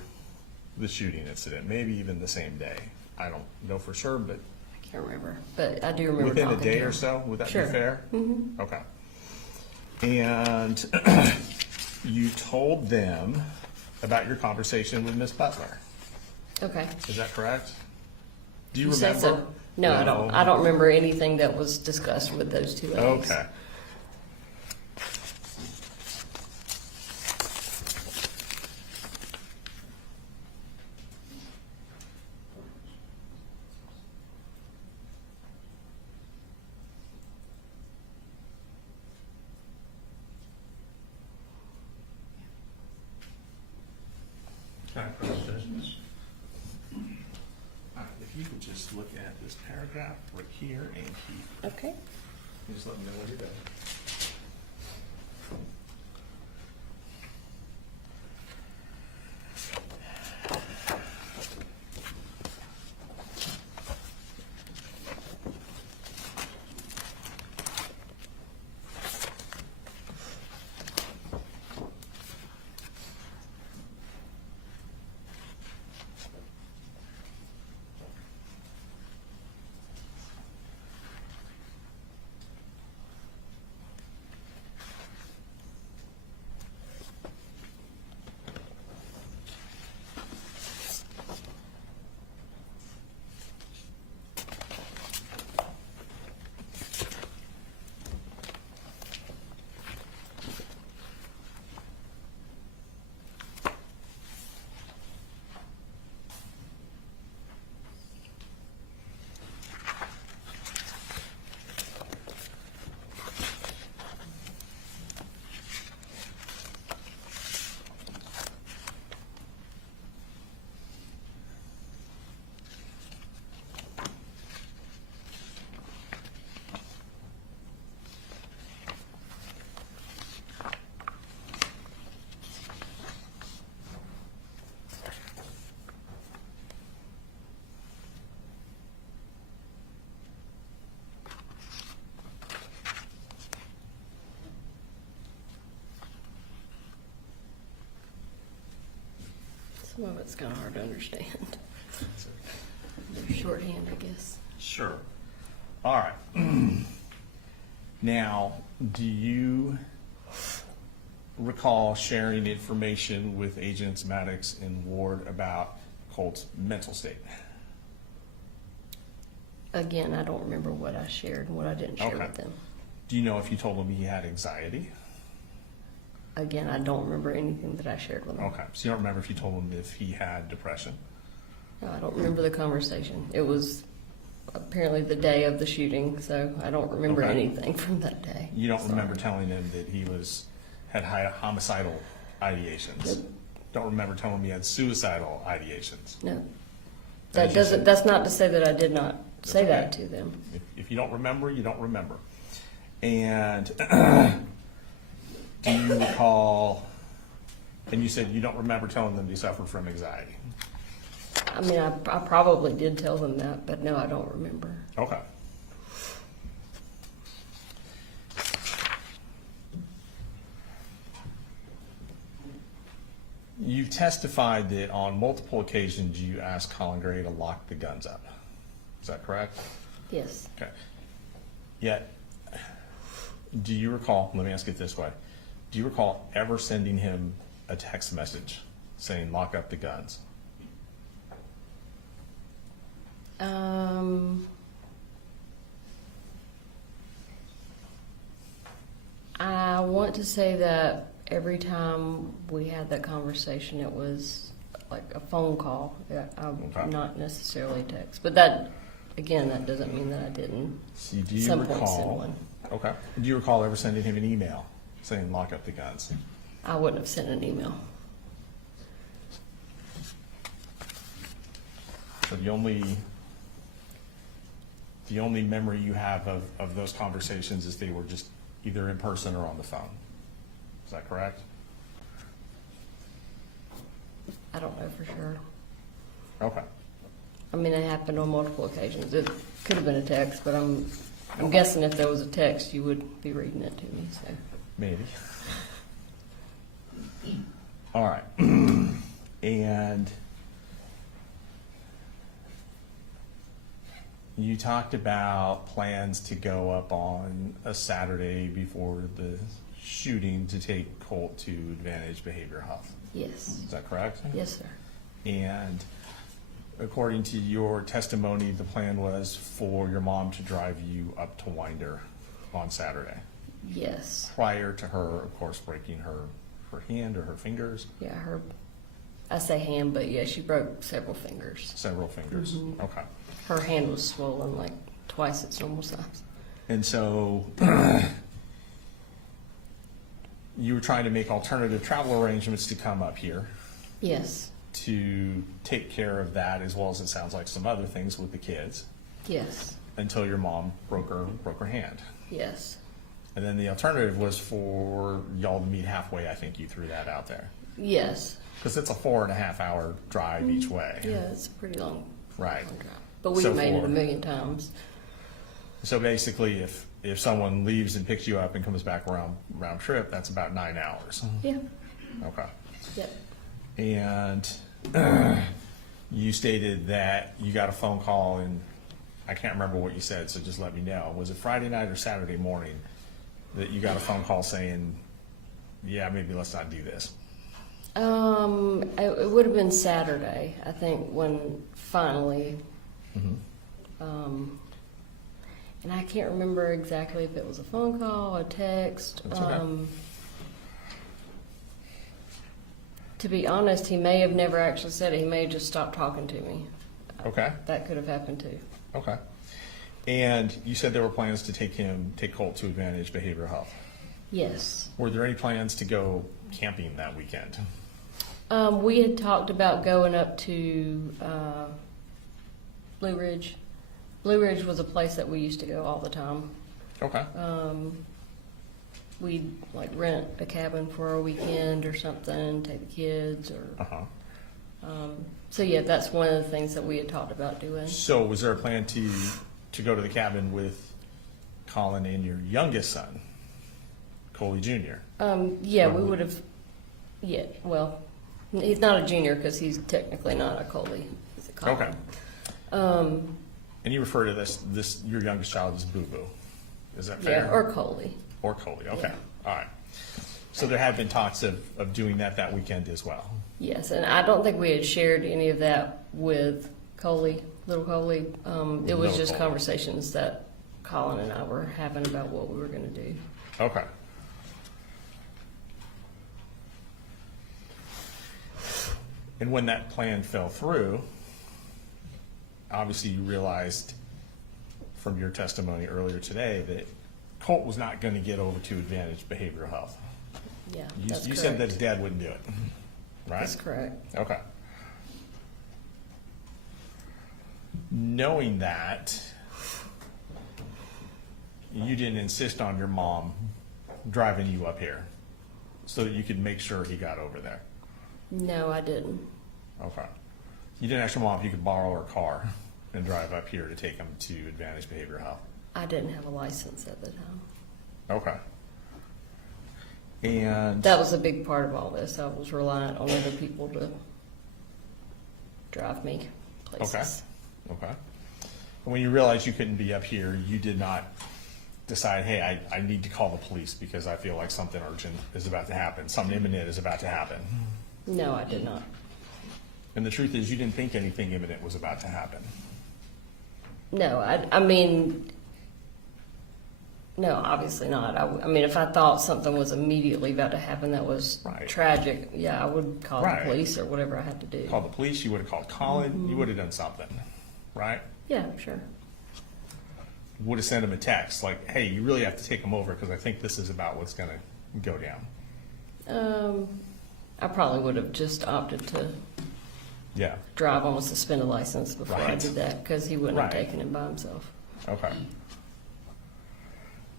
the shooting incident, maybe even the same day. I don't know for sure, but I can't remember, but I do remember within a talking day to or him. so, would that Sure. be fair? Mm-hmm. Okay. And you told them about your conversation with Miss Butler. Okay. Is that correct? Do you You said remember? so. No, I don't. I don't remember anything that was discussed with those two ladies. Okay. If you could just look at this paragraph right here and keep, Okay. you just let me know when you're done. Some of it's kind of hard to understand. They're shorthand, I guess. Sure. All right. Now, do you recall sharing information with Agents Maddox and Ward about Colt's mental state? Again, I don't remember what I shared and what I didn't share Okay. with them. Do you know if you told him he had anxiety? Again, I don't remember anything that I shared with them. Okay, so you don't remember if you told him if he had depression? No, I don't remember the conversation. It was apparently the day of the shooting, so I don't remember Okay. anything from that day. You don't Sorry. remember telling him that he had homicidal ideations? Nope. Don't remember telling him he had suicidal ideations? No. As That you doesn't, said- that's not to say that I did not say okay. that to them. If you don't remember, you don't remember. And do you recall, and you said you don't remember telling them they suffered from anxiety? I mean, I probably did tell them that, but no, I don't remember. Okay. You testified that on multiple occasions you asked Colin Gray to lock the guns up. Is that correct? Yes. Okay. Yet, do you recall, let me ask it this way, do you recall ever sending him a text message saying lock up the guns? I want to say that every time we had that conversation, it was like a phone call. Yeah, Okay. not necessarily text. But that, again, that doesn't mean that I didn't. See, do you Some point send recall? one. Okay. Do you recall ever sending him an email saying lock up the guns? I wouldn't have sent an email. So the only memory you have of those conversations is they were just either in person or on the phone. Is that correct? I don't know for sure. Okay. I mean, it happened on multiple occasions. It could have been a text, but I'm guessing if there was a text, you would be reading it to me, so. Maybe. All right. And you talked about plans to go up on a Saturday before the shooting to take Colt to Advantage Behavioral Health. Yes. Is that correct? Yes, sir. And according to your testimony, the plan was for your mom to drive you up to Winder on Saturday, Yes. prior to her, of course, breaking her hand or her fingers, Yeah, I say hand, but yeah, she broke several fingers. several fingers. Mhm. Okay. Her hand was swollen like twice its normal size. And so you were trying to make alternative travel arrangements to come up here Yes. to take care of that, as well as it sounds like some other things with the kids, Yes. until your mom broke her hand. Yes. And then the alternative was for y'all to meet halfway. I think you threw that out there. Yes. Because it's a 4.5 hour drive each way. Yeah, it's a pretty long, Right. long drive. But we've So made it for- a million times. So basically, if someone leaves and picks you up and comes back round trip, that's about 9 hours. Yeah. Okay. Yep. And you stated that you got a phone call, and I can't remember what you said, so just let me know. Was it Friday night or Saturday morning that you got a phone call saying, yeah, maybe let's not do this? It would have been Saturday, I think, when finally, and I can't remember exactly if it was a phone call, a text. That's okay. To be honest, he may have never actually said it. He may have just stopped talking to me. Okay. That could have happened too. Okay. And you said there were plans to take Colt to Advantage Behavioral Health. Yes. Were there any plans to go camping that weekend? We had talked about going up to Blue Ridge. Blue Ridge was a place that we used to go all the time. Okay. We'd like rent a cabin for a weekend or something, take the kids, or Uh-huh. so yeah, that's one of the things that we had talked about doing. So was there a plan to go to the cabin with Colin and your youngest son, Coley Jr.? Yeah, we would have. Yeah, well, he's not a junior because he's technically not a Coley. He's a Colin. Okay. And you refer to this your youngest child as Boo Boo. Is that fair? Yeah, or Coley. Or Coley. Okay. Yeah. All right. So there had been talks of doing that weekend as well. Yes, and I don't think we had shared any of that with little Coley. It was Little just Coley. conversations that Colin and I were having about what we were gonna do. Okay. And when that plan fell through, obviously you realized from your testimony earlier today that Colt was not going to get over to Advantage Behavioral Health. Yeah, You, that's you correct. said that his dad wouldn't do it, right? That's correct. Okay. Knowing that, you didn't insist on your mom driving you up here so that you could make sure he got over there. No, I didn't. Okay. You didn't ask your mom if you could borrow her car and drive up here to take him to Advantage Behavioral Health. I didn't have a license at the time. Okay. And That was a big part of all this. I was reliant on other people to drive me places. okay. And when you realized you couldn't be up here, you did not decide, hey, I need to call the police because I feel like something urgent is about to happen, something imminent is about to happen. No, I did not. And the truth is, you didn't think anything imminent was about to happen. No, I mean, no, obviously not. I mean, if I thought something was immediately about to happen that was Right. tragic, yeah, I would call Right. the police or whatever I had to do. Call the police, you would have called Colin, Mm-hmm. you would have done something, right? Yeah, sure. Would have sent him a text like, hey, you really have to take him over because I think this is about what's going to go down. I probably would have just opted to Yeah. drive on a suspended license before I Right. did that because he wouldn't have Right. taken it by himself. Okay.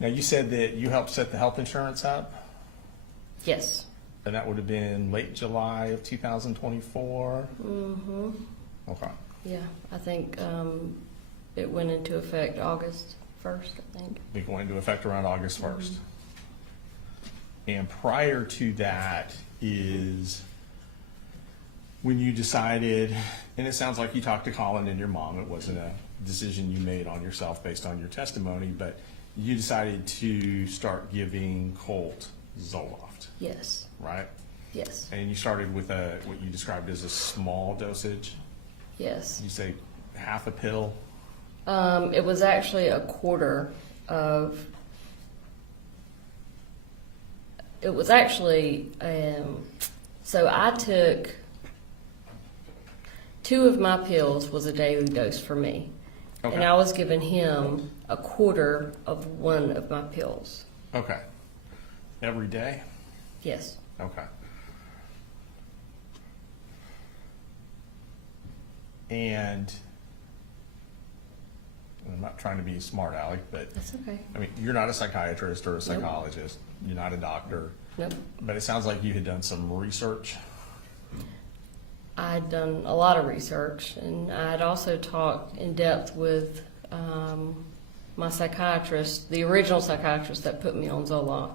Now, you said that you helped set the health insurance up, Yes. and that would have been late July of 2024? Mm-hmm. Okay. Yeah, I think it went into effect August 1st, I think. Be going into effect around August 1st. And prior to that is when you decided, and it sounds like you talked to Colin and your mom, it wasn't a decision you made on yourself based on your testimony, but you decided to start giving Colt Zoloft, Yes. right? Yes. And you started with what you described as a small dosage. Yes. You say half a pill. It was actually a quarter of. It was actually, so I took 2 of my pills was a daily dose for me. Okay. And I was giving him a quarter of 1 of my pills. Okay. Every day? Yes. Okay. And I'm not trying to be smart aleck, but That's okay. I mean, you're not a psychiatrist or a psychologist. You're not a doctor. Nope. But it sounds like you had done some research. I'd done a lot of research, and I'd also talked in depth with my psychiatrist, the original psychiatrist that put me on Zoloft.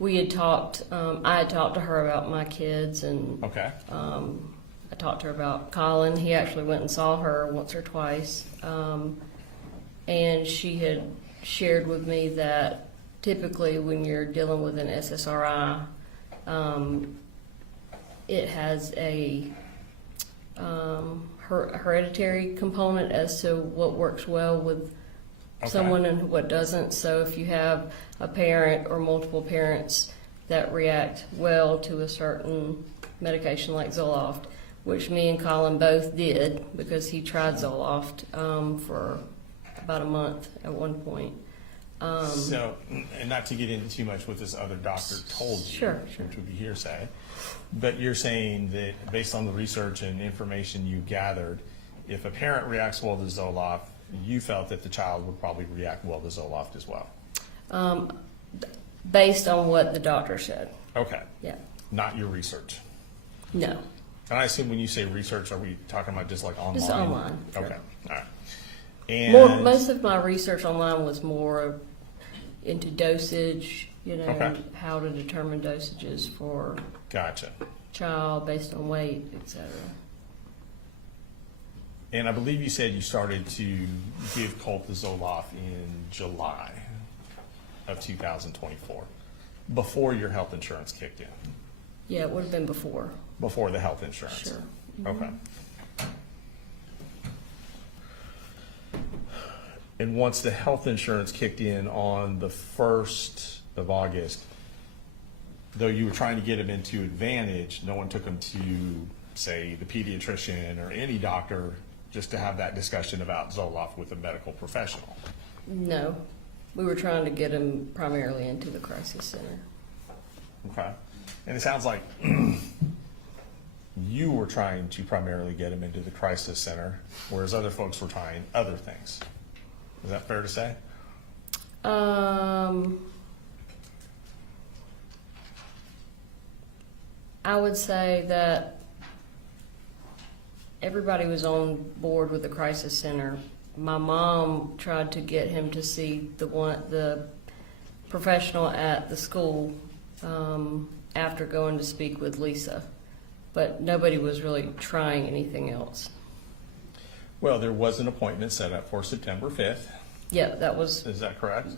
We had talked, I had talked to her about my kids, and Okay. I talked to her about Colin. He actually went and saw her once or twice. And she had shared with me that typically when you're dealing with an SSRI, it has a hereditary component as to what works well with Okay. someone and what doesn't. So if you have a parent or multiple parents that react well to a certain medication like Zoloft, which me and Colin both did because he tried Zoloft for about a month at one point. So, and not to get into too much what this other doctor told you, Sure. which would be hearsay, but you're saying that based on the research and information you gathered, if a parent reacts well to Zoloft, you felt that the child would probably react well to Zoloft as well. Based on what the doctor said. Okay. Yeah. Not your research. No. And I assume when you say research, are we talking about just like online? Just online, sure. Okay, all right. And Most of my research online was more into dosage, Okay. how to determine dosages for gotcha. child based on weight, etc. And I believe you said you started to give Colt the Zoloft in July of 2024, before your health insurance kicked in, Yeah, it would have been before. before the health insurance. Sure. Okay. And once the health insurance kicked in on the 1st of August, though you were trying to get him into Advantage, no one took him to, say, the pediatrician or any doctor just to have that discussion about Zoloft with a medical professional. No, we were trying to get him primarily into the crisis center. Okay. And it sounds like you were trying to primarily get him into the crisis center, whereas other folks were trying other things. Is that fair to say? I would say that everybody was on board with the crisis center. My mom tried to get him to see the professional at the school after going to speak with Lisa, but nobody was really trying anything else. Well, there was an appointment set up for September 5th. Yeah, that was Is that correct?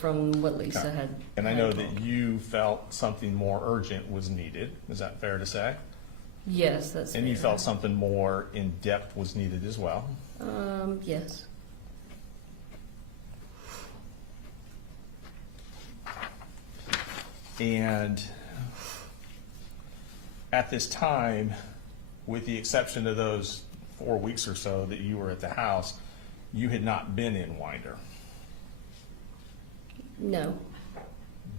from what Lisa Okay. had. And I know had that told. you felt something more urgent was needed. Is that fair to say? Yes, that's. And you fair. felt something more in-depth was needed as well. Yes. And at this time, with the exception of those 4 weeks or so that you were at the house, you had not been in Winder. No,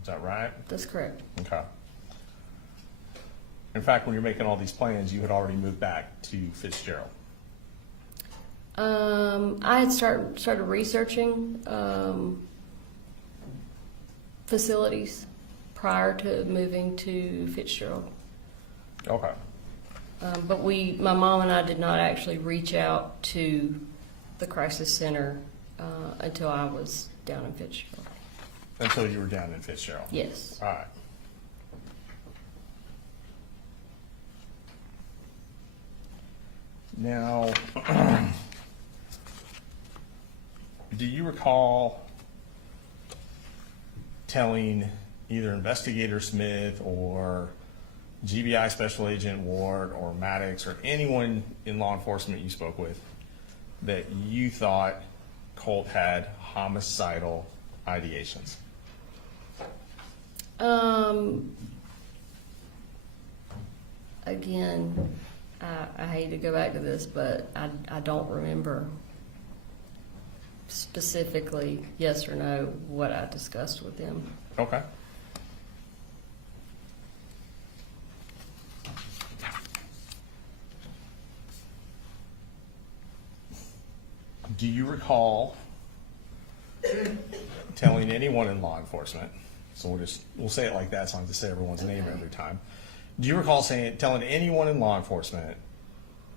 Is that right? that's correct. Okay. In fact, when you're making all these plans, you had already moved back to Fitzgerald. I had started researching facilities prior to moving to Fitzgerald. Okay. But my mom and I did not actually reach out to the crisis center until I was down in Fitzgerald. Until you were down in Fitzgerald. Yes. All right. Now, do you recall telling either Investigator Smith or GBI Special Agent Ward or Maddox or anyone in law enforcement you spoke with that you thought Colt had homicidal ideations? Again, I hate to go back to this, but I don't remember specifically, yes or no, what I discussed with him. Okay. Do you recall telling anyone in law enforcement, so we'll say it like that, so I don't have to say everyone's name Okay. every time. Do you recall telling anyone in law enforcement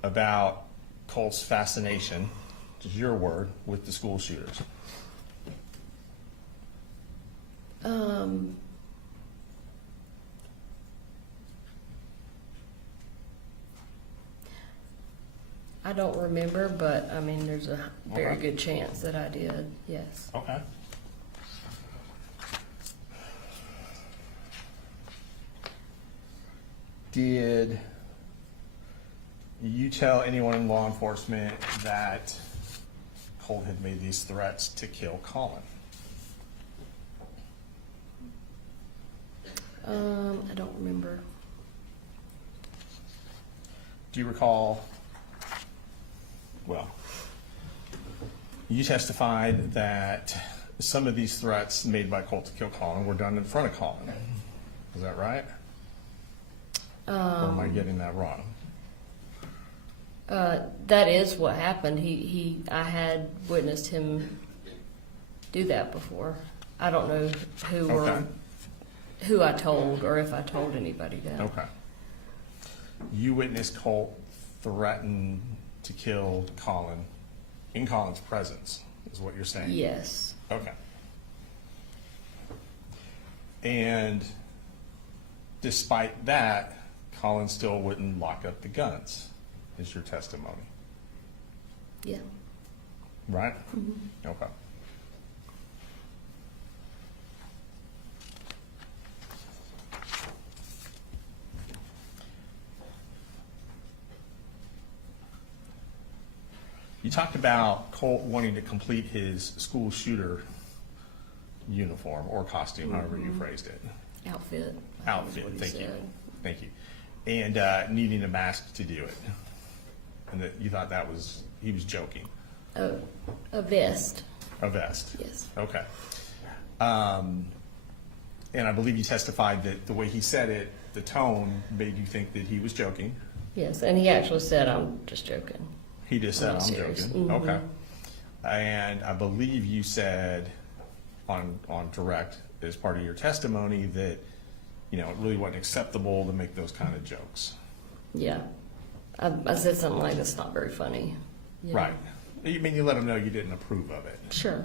about Colt's fascination, which is your word, with the school shooters? I don't remember, but I mean, there's a very Okay. good chance that I did, yes. Okay. Did you tell anyone in law enforcement that Colt had made these threats to kill Colin? I don't remember. Do you recall, well, you testified that some of these threats made by Colt to kill Colin were done in front of Colin. Is that right? Or am I getting that wrong? That is what happened. I had witnessed him do that before. I don't know Okay. who I told or if I told anybody that. Okay. You witnessed Colt threaten to kill Colin in Colin's presence, is what you're saying? Yes. Okay. And despite that, Colin still wouldn't lock up the guns, is your testimony, Yeah. right? Okay. You talked about Colt wanting to complete his school shooter uniform or costume, however you phrased it. Outfit. Outfit, That's what he thank you. said. Thank you. And needing a mask to do it. And that you thought he was joking. A vest, A vest. yes. Okay. And I believe you testified that the way he said it, the tone made you think that he was joking. Yes, and he actually said, "I'm just joking." He just said, I'm I'm serious. joking. Mhm. Okay. And I believe you said on direct, as part of your testimony, that, it really wasn't acceptable to make those kind of jokes. Yeah. I said something like, "That's not very funny." Yeah. Right. You mean you let him know you didn't approve of it, Sure.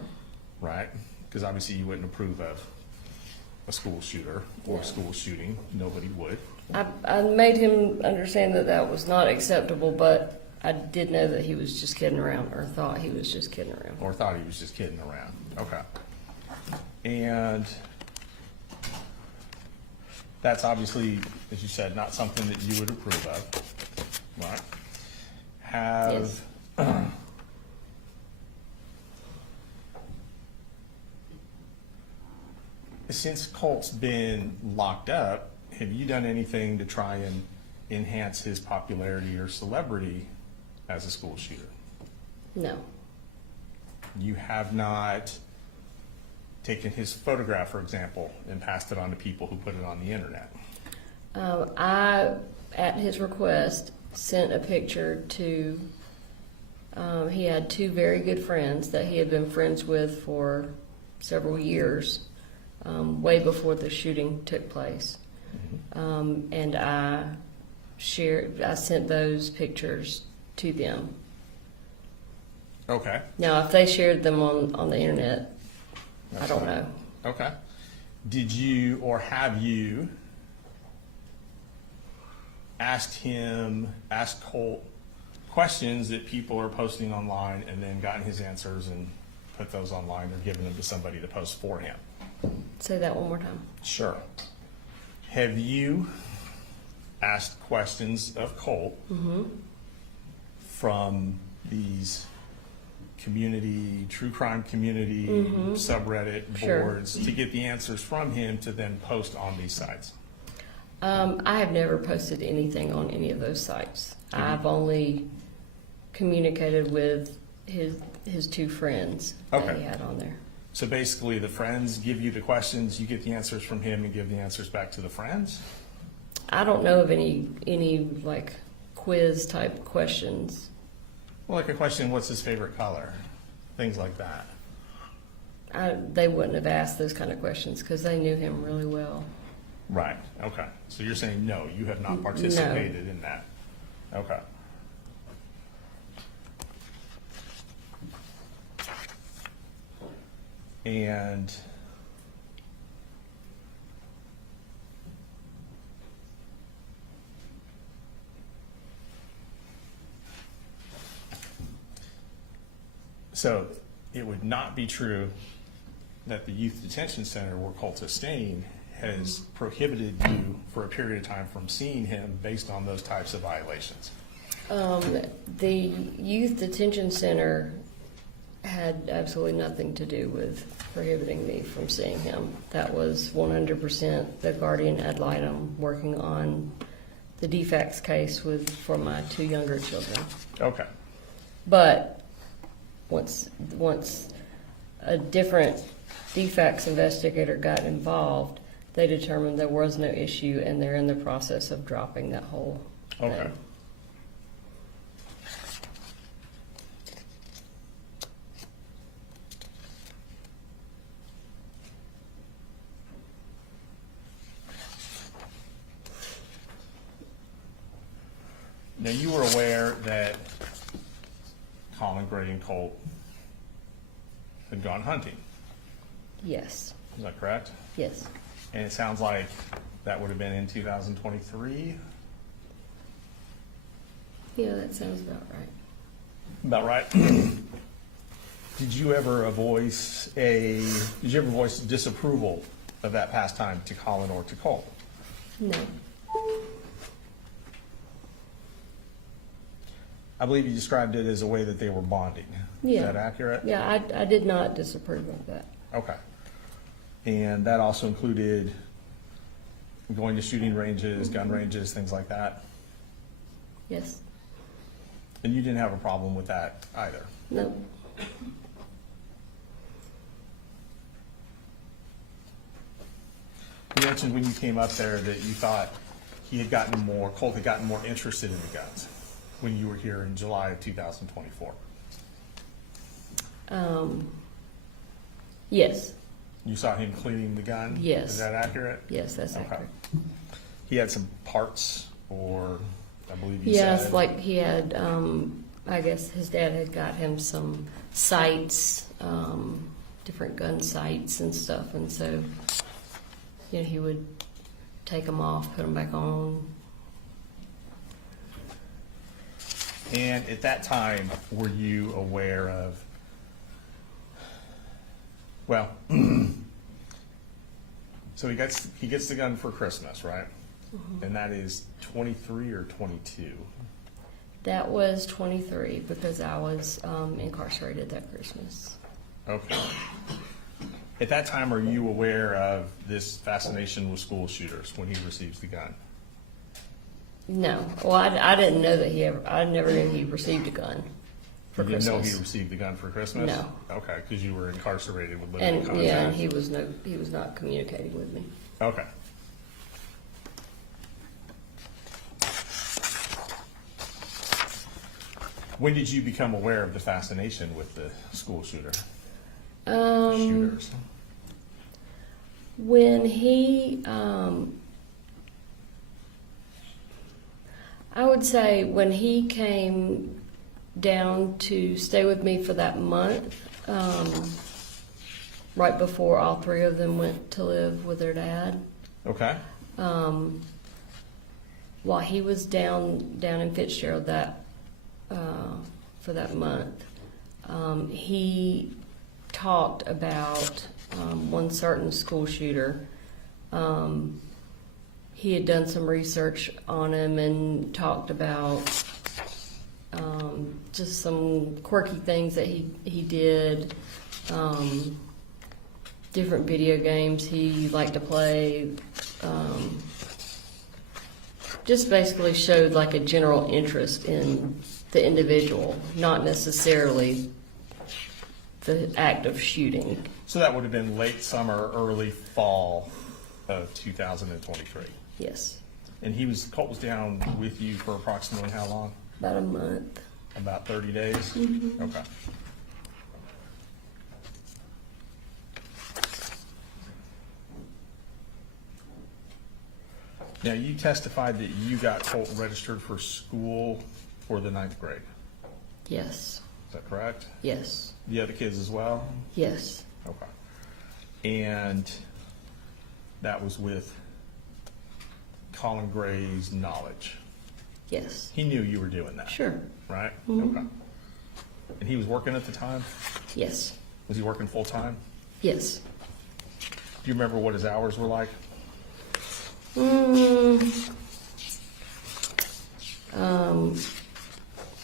right? Because obviously you wouldn't approve of a school shooter or a school shooting. Nobody would. I made him understand that that was not acceptable, but I did know that he was just kidding around, or thought he was just kidding around. Or thought he was just kidding around. Okay. And that's obviously, as you said, not something that you would approve of, right? Yes. Since Colt's been locked up, have you done anything to try and enhance his popularity or celebrity as a school shooter? No. You have not taken his photograph, for example, and passed it on to people who put it on the internet? I, at his request, sent a picture to, he had two very good friends that he had been friends with for several years, way before the shooting took place. And I sent those pictures to them. Okay. Now, if they shared them on the internet, I don't know. Okay. Did you or have you asked Colt questions that people are posting online and then gotten his answers and put those online or given them to somebody to post for him? Say that one more time. Sure. Have you asked questions of Colt from these true crime community subreddit Sure. boards to get the answers from him to then post on these sites? I have never posted anything on any of those sites. I've only communicated with his two friends that Okay. he had on there. So basically, the friends give you the questions, you get the answers from him, and give the answers back to the friends? I don't know of any like quiz type questions. Well, like a question, what's his favorite color? Things like that. They wouldn't have asked those kind of questions because they knew him really well. Right, okay. So you're saying no, you have not participated in that? Okay. And so it would not be true that the youth detention center where Colt is staying has prohibited you for a period of time from seeing him based on those types of violations? The youth detention center had absolutely nothing to do with prohibiting me from seeing him. That was 100% the guardian ad litem working on the defects case for my two younger children. Okay. But once a different defects investigator got involved, they determined there was no issue, and they're in the process of dropping that whole thing. Okay. Now, you were aware that Colin Gray and Colt had gone hunting, Yes, is that correct? yes. And it sounds like that would have been in 2023? Yeah, that sounds about right. About right. Did you ever voice disapproval of that pastime to Colin or to Colt? No. I believe you described it as a way that they were bonding. Yeah. Is that accurate? Yeah, I did not disapprove of that. Okay. And that also included going to shooting ranges, gun ranges, things like that? Yes. And you didn't have a problem with that either? No. You mentioned when you came up there that you thought Colt had gotten more interested in the guns when you were here in July of 2024. Yes. You saw him cleaning the gun? Yes. Is that accurate? Yes, that's Okay. accurate. He had some parts, or I believe you Yes, said. like he had, I guess his dad had got him some sights, different gun sights and stuff, and so, you know, he would take them off, put them back on. And at that time, were you aware of, well, so he gets the gun for Christmas, right? Mm-hmm. And that is 23 or 22? That was 23 because I was incarcerated that Christmas. Okay. At that time, are you aware of this fascination with school shooters when he receives the gun? No, well, I didn't know that I never knew he received a gun for You didn't know Christmas. he received the gun for Christmas? No. Okay, because you were incarcerated with limited And contact. yeah, and he was not communicating with me. Okay. When did you become aware of the fascination with the school shooters? When he, I would say when he came down to stay with me for that month, right before all three of them went to live with their dad, Okay. while he was down in Fitzgerald for that month, he talked about one certain school shooter. He had done some research on him and talked about just some quirky things that he did, different video games he liked to play. Just basically showed like a general interest in the individual, not necessarily the act of shooting. So that would have been late summer, early fall of 2023. Yes, And Colt was down with you for approximately how long? about a month. About 30 days? Mm-hmm. Okay. Now, you testified that you got Colt registered for school for the 9th grade. Yes, Is that correct? yes, The other kids as well? yes, Okay. And that was with Colin Gray's knowledge. yes. He knew you were doing that, Sure. right? Mhm. Okay. And he was working at the time? Yes, Was he working full-time? yes. Do you remember what his hours were like?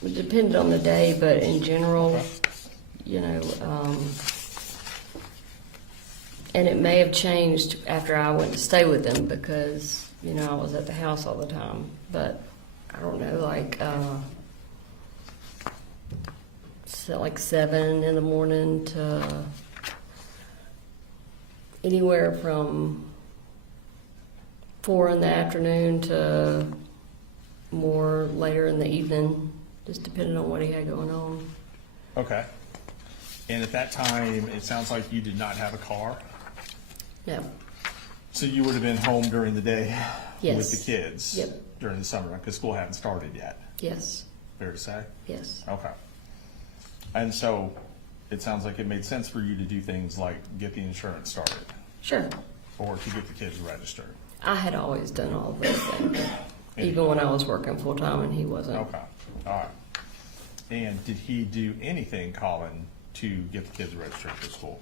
It depended on the day, but in general, you know, and it may have changed after I went to stay with them because, you know, I was at the house all the time. But I don't know, like 7 in the morning to anywhere from 4 in the afternoon to more later in the evening, just depending on what he had going on. Okay. And at that time, it sounds like you did not have a car? No. So you would have been home during the day with Yes. the kids? Yep. During the summer, because school hadn't started yet, Yes. fair to say? Yes. Okay. And so it sounds like it made sense for you to do things like get the insurance started Sure. or to get the kids registered. I had always done all of those things, even when I was working full time and he wasn't. Okay, all right. And did he do anything, Colin, to get the kids registered for school?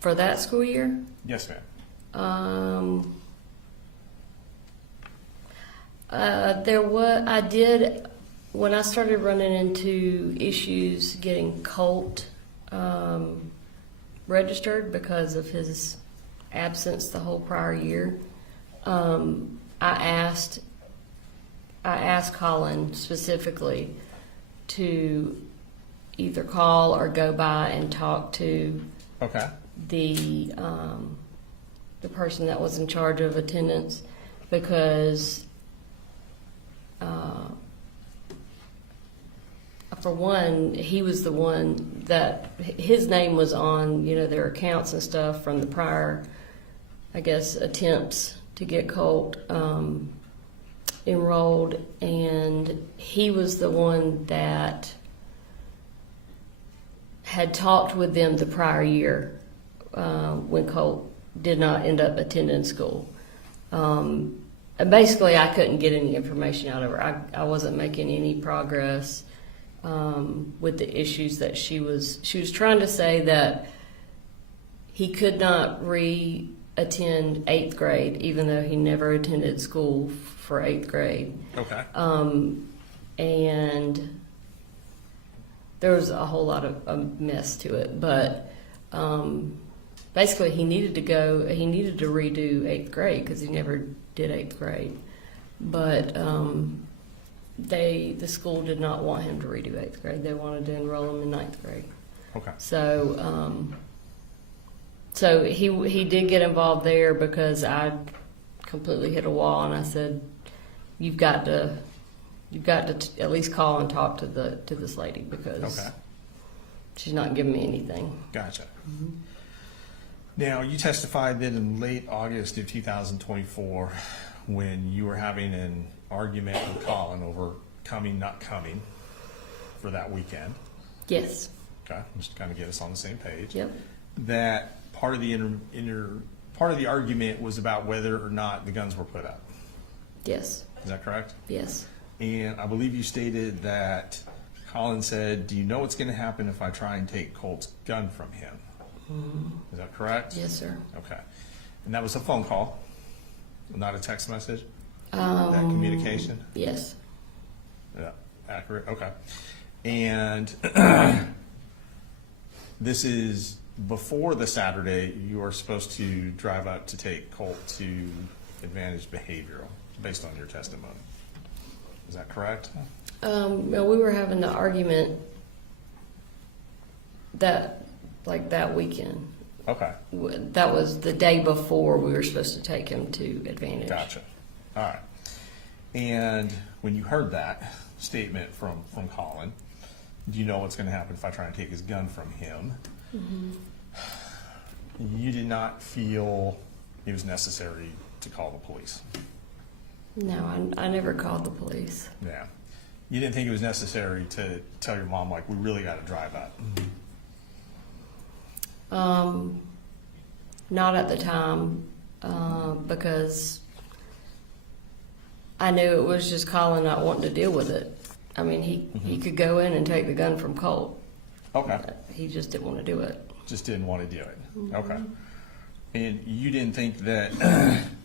For that school year, Yes, ma'am. I did, when I started running into issues getting Colt registered because of his absence the whole prior year, I asked Colin specifically to either call or go by and talk to Okay. the person that was in charge of attendance, because for one, he was the one that his name was on, their accounts and stuff from the prior, I guess, attempts to get Colt enrolled, and he was the one that had talked with them the prior year when Colt did not end up attending school. Basically, I couldn't get any information out of her. I wasn't making any progress with the issues that she was trying to say that he could not re-attend 8th grade, even though he never attended school for 8th grade. Okay. And there was a whole lot of a mess to it, but basically he needed to redo 8th grade because he never did 8th grade. But the school did not want him to redo 8th grade. They wanted to enroll him in 9th grade. Okay. So he did get involved there because I completely hit a wall, and I said, you've got to at least call and talk to this lady because she's not giving me anything. Gotcha. Now, you testified that in late August of 2024, when you were having an argument with Colin over coming, not coming for that weekend. Yes. Okay, just to kind of get us on the same page. Yep. That part of the part of the argument was about whether or not the guns were put up. Yes. Is that correct? Yes. And I believe you stated that Colin said, "Do you know what's going to happen if I try and take Colt's gun from him?" Is that correct? Yes, sir. Okay. And that was a phone call, not a text message? That communication? Yes. Yeah, accurate, okay. And this is before the Saturday you are supposed to drive up to take Colt to Advantage Behavioral, based on your testimony. Is that correct? No, we were having the argument that weekend. Okay, That was the day before we were supposed to take him to Advantage. gotcha. All right. And when you heard that statement from Colin, do you know what's going to happen if I try and take his gun from him? You did not feel it was necessary to call the police? No, I never called the police. Yeah. You didn't think it was necessary to tell your mom, like, we really got to drive up? Not at the time, because I knew it was just Colin not wanting to deal with it. I mean, he could go in and take the gun from Colt. Okay. He just didn't want to do it. Just didn't want to do it. Okay. And you didn't think that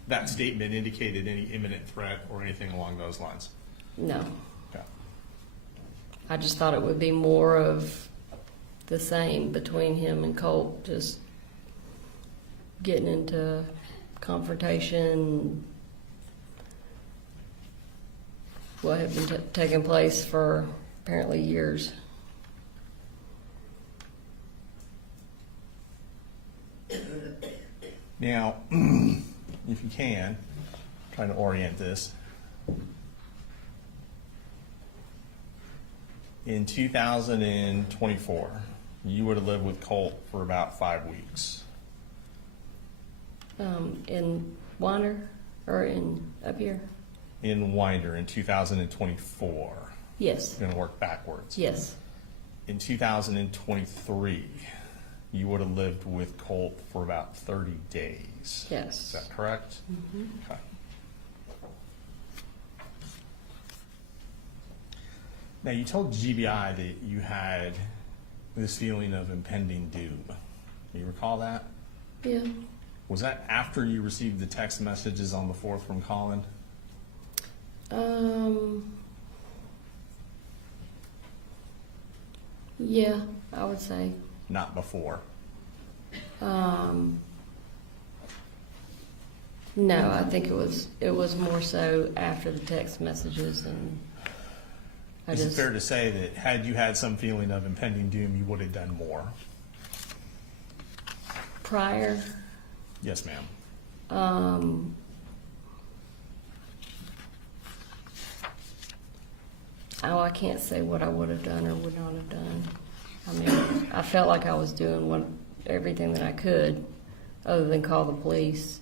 that statement indicated any imminent threat or anything along those lines? No. Okay. I just thought it would be more of the same between him and Colt, just getting into confrontation, what had been taking place for apparently years. Now, if you can, trying to orient this. In 2024, you would have lived with Colt for about 5 weeks. In Wander or in up here? In Winder in 2024. Yes. Going to work backwards. Yes. In 2023, you would have lived with Colt for about 30 days. Yes. Is that correct? Okay. Now, you told GBI that you had this feeling of impending doom. Do you recall that? Yeah. Was that after you received the text messages on the 4th from Colin? Yeah, I would say. Not before. No, I think it was more so after the text messages, and I Is it just fair to say that had you had some feeling of impending doom, you would have done more? prior. Yes, ma'am. Oh, I can't say what I would have done or would not have done. I mean, I felt like I was doing everything that I could, other than call the police.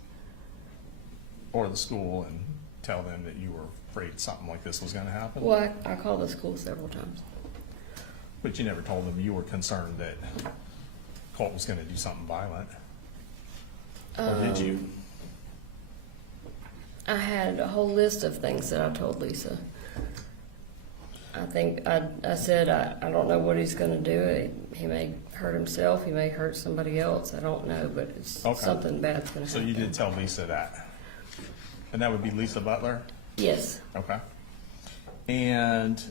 Or the school and tell them that you were afraid something like this was going to happen? Well, I called the school several times. But you never told them you were concerned that Colt was going to do something violent? Or did you? I had a whole list of things that I told Lisa. I think I said, I don't know what he's going to do. He may hurt himself. He may hurt somebody else. I don't know, but it's Okay. something bad's going to So happen. you did tell Lisa that? And that would be Lisa Butler? Yes. Okay. And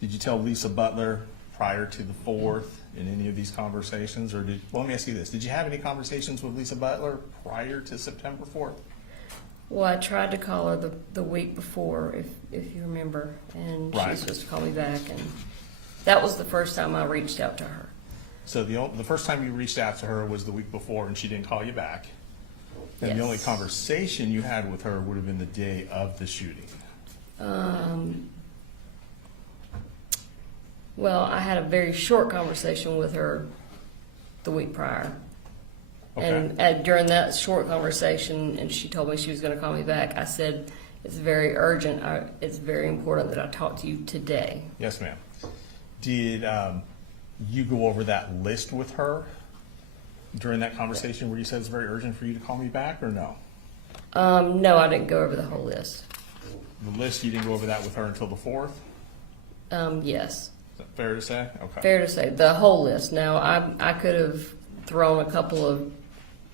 did you tell Lisa Butler prior to the 4th in any of these conversations? Or well, let me ask you this. Did you have any conversations with Lisa Butler prior to September 4th? Well, I tried to call her the week before, if you remember, and she Right. was supposed to call me back, and that was the first time I reached out to her. So the first time you reached out to her was the week before and she didn't call you back. And the only Yes. conversation you had with her would have been the day of the shooting. Well, I had a very short conversation with her the week prior. Okay. And during that short conversation, and she told me she was going to call me back, I said, it's very urgent. It's very important that I talk to you today. Yes, ma'am. Did you go over that list with her during that conversation where you said it's very urgent for you to call me back, or no? No, I didn't go over the whole list. The list, you didn't go over that with her until the 4th? Yes. Is that fair to say? Okay. Fair to say, the whole list. Now, I could have thrown a couple of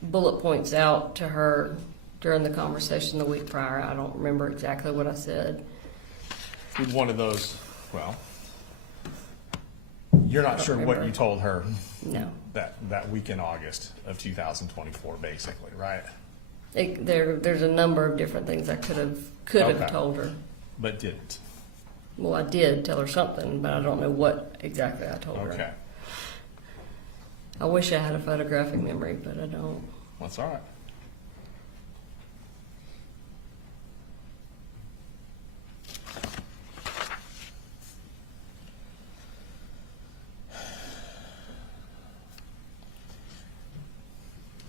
bullet points out to her during the conversation the week prior. I don't remember exactly what I said. With one of those, well, you're not sure what remember. you told her No. that week in August of 2024, basically, right? There's a number of different things I could have Okay. told her. But didn't. Well, I did tell her something, but I don't know what exactly I told her. Okay. I wish I had a photographic memory, but I don't. That's all right.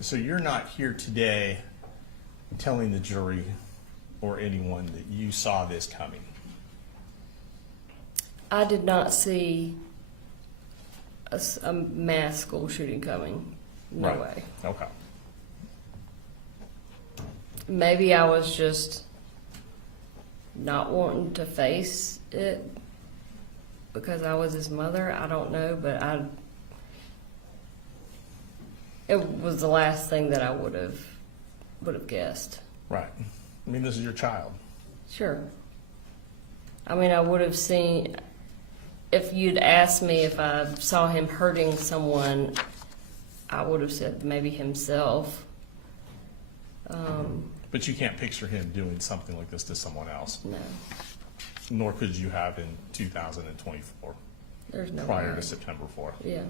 So you're not here today telling the jury or anyone that you saw this coming? I did not see a mass school shooting coming. No Right. way. Okay. Maybe I was just not wanting to face it because I was his mother. I don't know, but it was the last thing that I would have guessed. Right. I mean, this is your child. Sure. I mean, I would have seen, if you'd asked me if I saw him hurting someone, I would have said maybe himself. But you can't picture him doing something like this to someone else, No, nor could you have in 2024, there's no prior way. to September 4th. Yeah,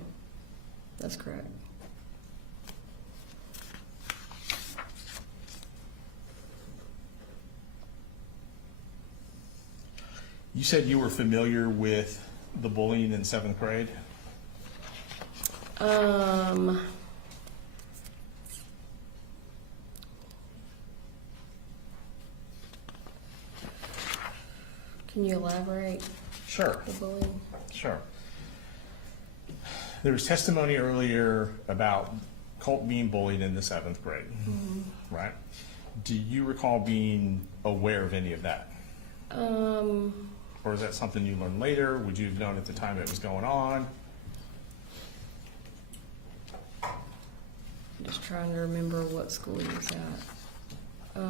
that's correct. You said you were familiar with the bullying in 7th grade? Can you elaborate Sure. the bullying? Sure. There was testimony earlier about Colt being bullied in the 7th grade, right? Do you recall being aware of any of that? Or is that something you learned later? Would you have known at the time it was going on? Just trying to remember what school he was at.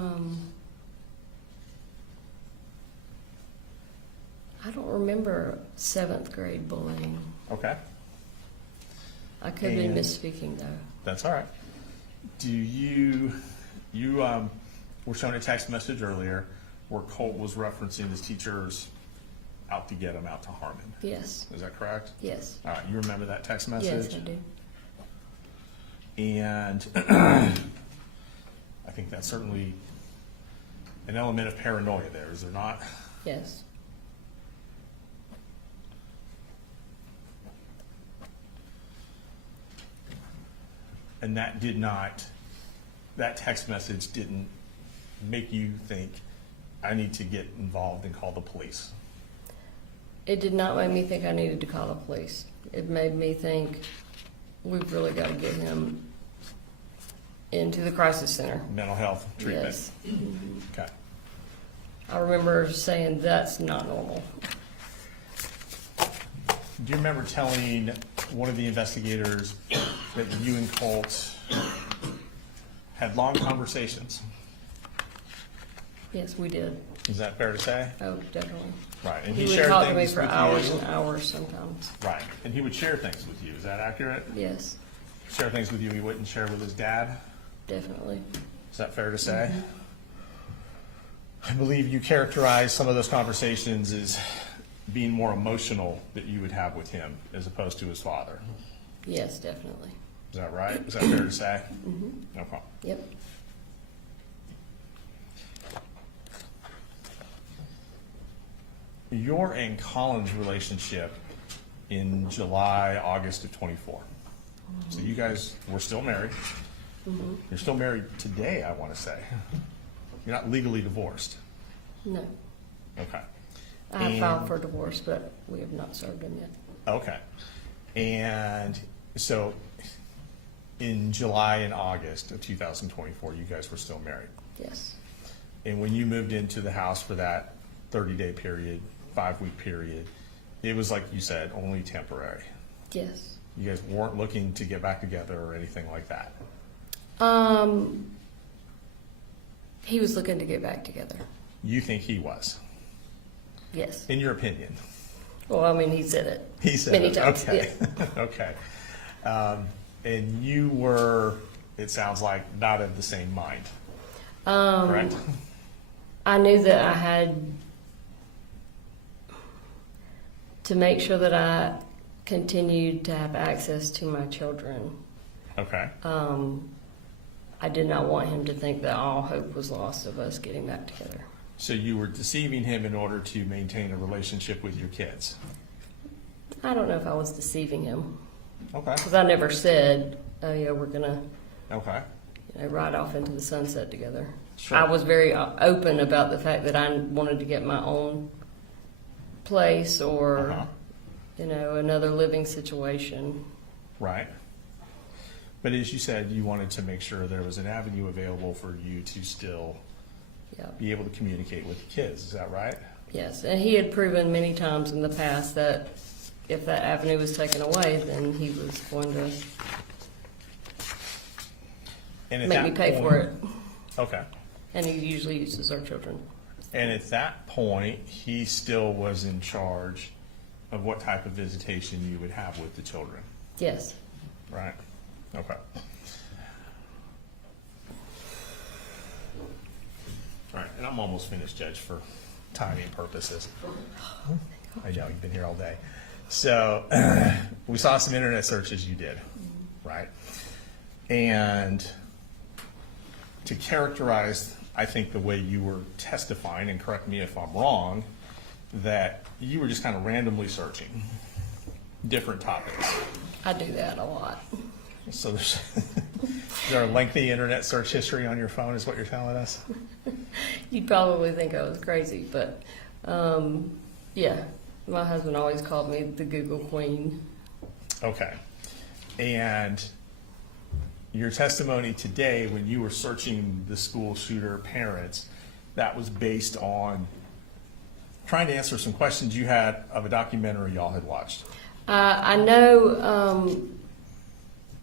remember 7th grade bullying. Okay, I could be And- misspeaking though. that's all right. Do you were shown a text message earlier where Colt was referencing his teachers out to get him, out to harm him. Yes, Is that correct? yes, All right, you remember that text yes, message? I do. And I think that's certainly an element of paranoia there, is there not? Yes. And that text message didn't make you think, I need to get involved and call the police. It did not make me think I needed to call the police. It made me think we've really got to get him into the crisis center. Mental health treatment. Yes. Okay. I remember saying that's not normal. Do you remember telling one of the investigators that you and Colt had long conversations? Yes, we did. Is that fair to say? Oh, definitely. Right. And He he would shared talk to me things for with hours you. and hours sometimes. Right. And he would share things with you. Is that accurate? Yes, Share things with you he wouldn't share with his dad? definitely. Is that fair to say? I believe you characterized some of those conversations as being more emotional that you would have with him as opposed to his father. Yes, definitely. Is that right? Is that fair to say? Okay. Yep. Your and Colin's relationship in July, August of '24. So you guys were still married. You're still married today, I want to say. You're not legally divorced. No. Okay. I have And- filed for divorce, but we have not served him yet. Okay. And so in July and August of 2024, you guys were still married. Yes. And when you moved into the house for that 30-day period, 5-week period, it was like you said, only temporary. Yes. You guys weren't looking to get back together or anything like that. He was looking to get back together. You think he was, Yes. in your opinion. Well, I mean, he said it. He said Many it. times, Okay. Okay. And you were, it sounds like, not of the same mind, correct? I knew that I had to make sure that I continued to have access to my children. Okay. I did not want him to think that all hope was lost of us getting back together. So you were deceiving him in order to maintain a relationship with your kids? I don't know if I was deceiving him, Okay. because I never said, oh yeah, we're gonna Okay. ride off into the sunset together. Sure. I was very open about the fact that I wanted to get my own place or, Uh-huh. another living situation. Right. But as you said, you wanted to make sure there was an avenue available for you to still Yeah. be able to communicate with the kids. Is that right? Yes, and he had proven many times in the past that if that avenue was taken away, then he was going to And at make me that pay point- for it. Okay. And he usually uses our children. And at that point, he still was in charge of what type of visitation you would have with the children, Yes. right? Okay. All right, and I'm almost finished, Judge, for timing purposes. I know, you've been here all day. So, we saw some internet searches you did, right? And to characterize, I think, the way you were testifying, and correct me if I'm wrong, that you were just kind of randomly searching different topics. I do that a lot. So there's, is there a lengthy internet search history on your phone, is what you're telling us? You'd probably think I was crazy, but yeah, my husband always called me the Google Queen. Okay. And your testimony today, when you were searching the school shooter parents, that was based on trying to answer some questions you had of a documentary y'all had watched. I know,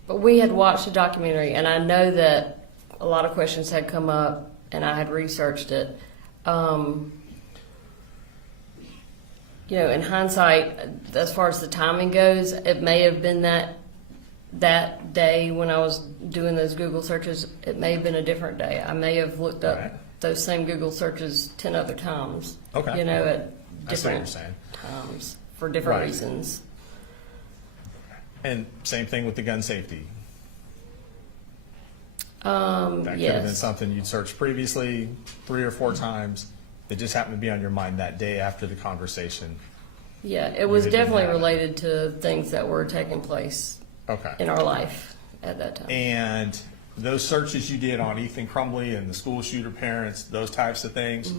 but we had watched a documentary, and I know that a lot of questions had come up, and I had researched it. you know, in hindsight, as far as the timing goes, it may have been that day when I was doing those Google searches, it may have been a different day. I may have looked up Right. those same Google searches 10 other times. Okay. You know, at I see what you're different saying. times for different Right. reasons. And same thing with the gun safety. That could have been Yes. something you'd searched previously 3 or 4 times. It just happened to be on your mind that day after the conversation. Yeah, it was didn't definitely have it. related to things that were taking place Okay. in our life at that time. And those searches you did on Ethan Crumbley and the school shooter parents, those types of things,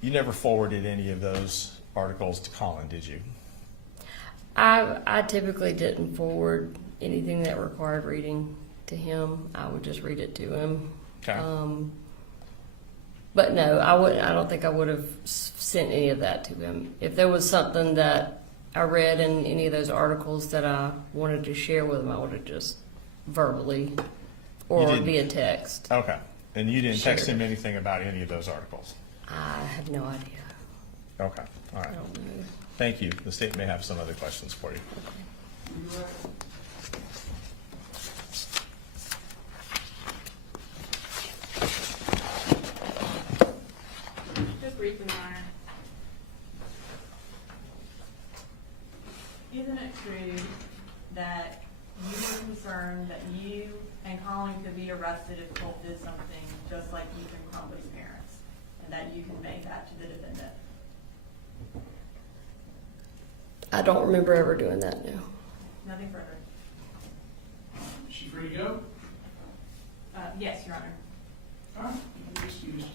you never forwarded any of those articles to Colin, did you? I typically didn't forward anything that required reading to him. I would just read it to him. Okay. But no, I wouldn't. I don't think I would have sent any of that to him. If there was something that I read in any of those articles that I wanted to share with him, I would have just verbally or didn't? via text. Okay. And you didn't text Sure. him anything about any of those articles? I have no idea. Okay. All right. I don't know. Thank you. The state may have some other questions for you. Just briefly, Your Honor. Isn't it true that you were concerned that you and Colin could be arrested if Colt did something just like Ethan Crumbley's parents, and that you conveyed that to the defendant? I don't remember ever doing that. No. Nothing further. Is she free to go? Yes, Your Honor. All right, you can be excused.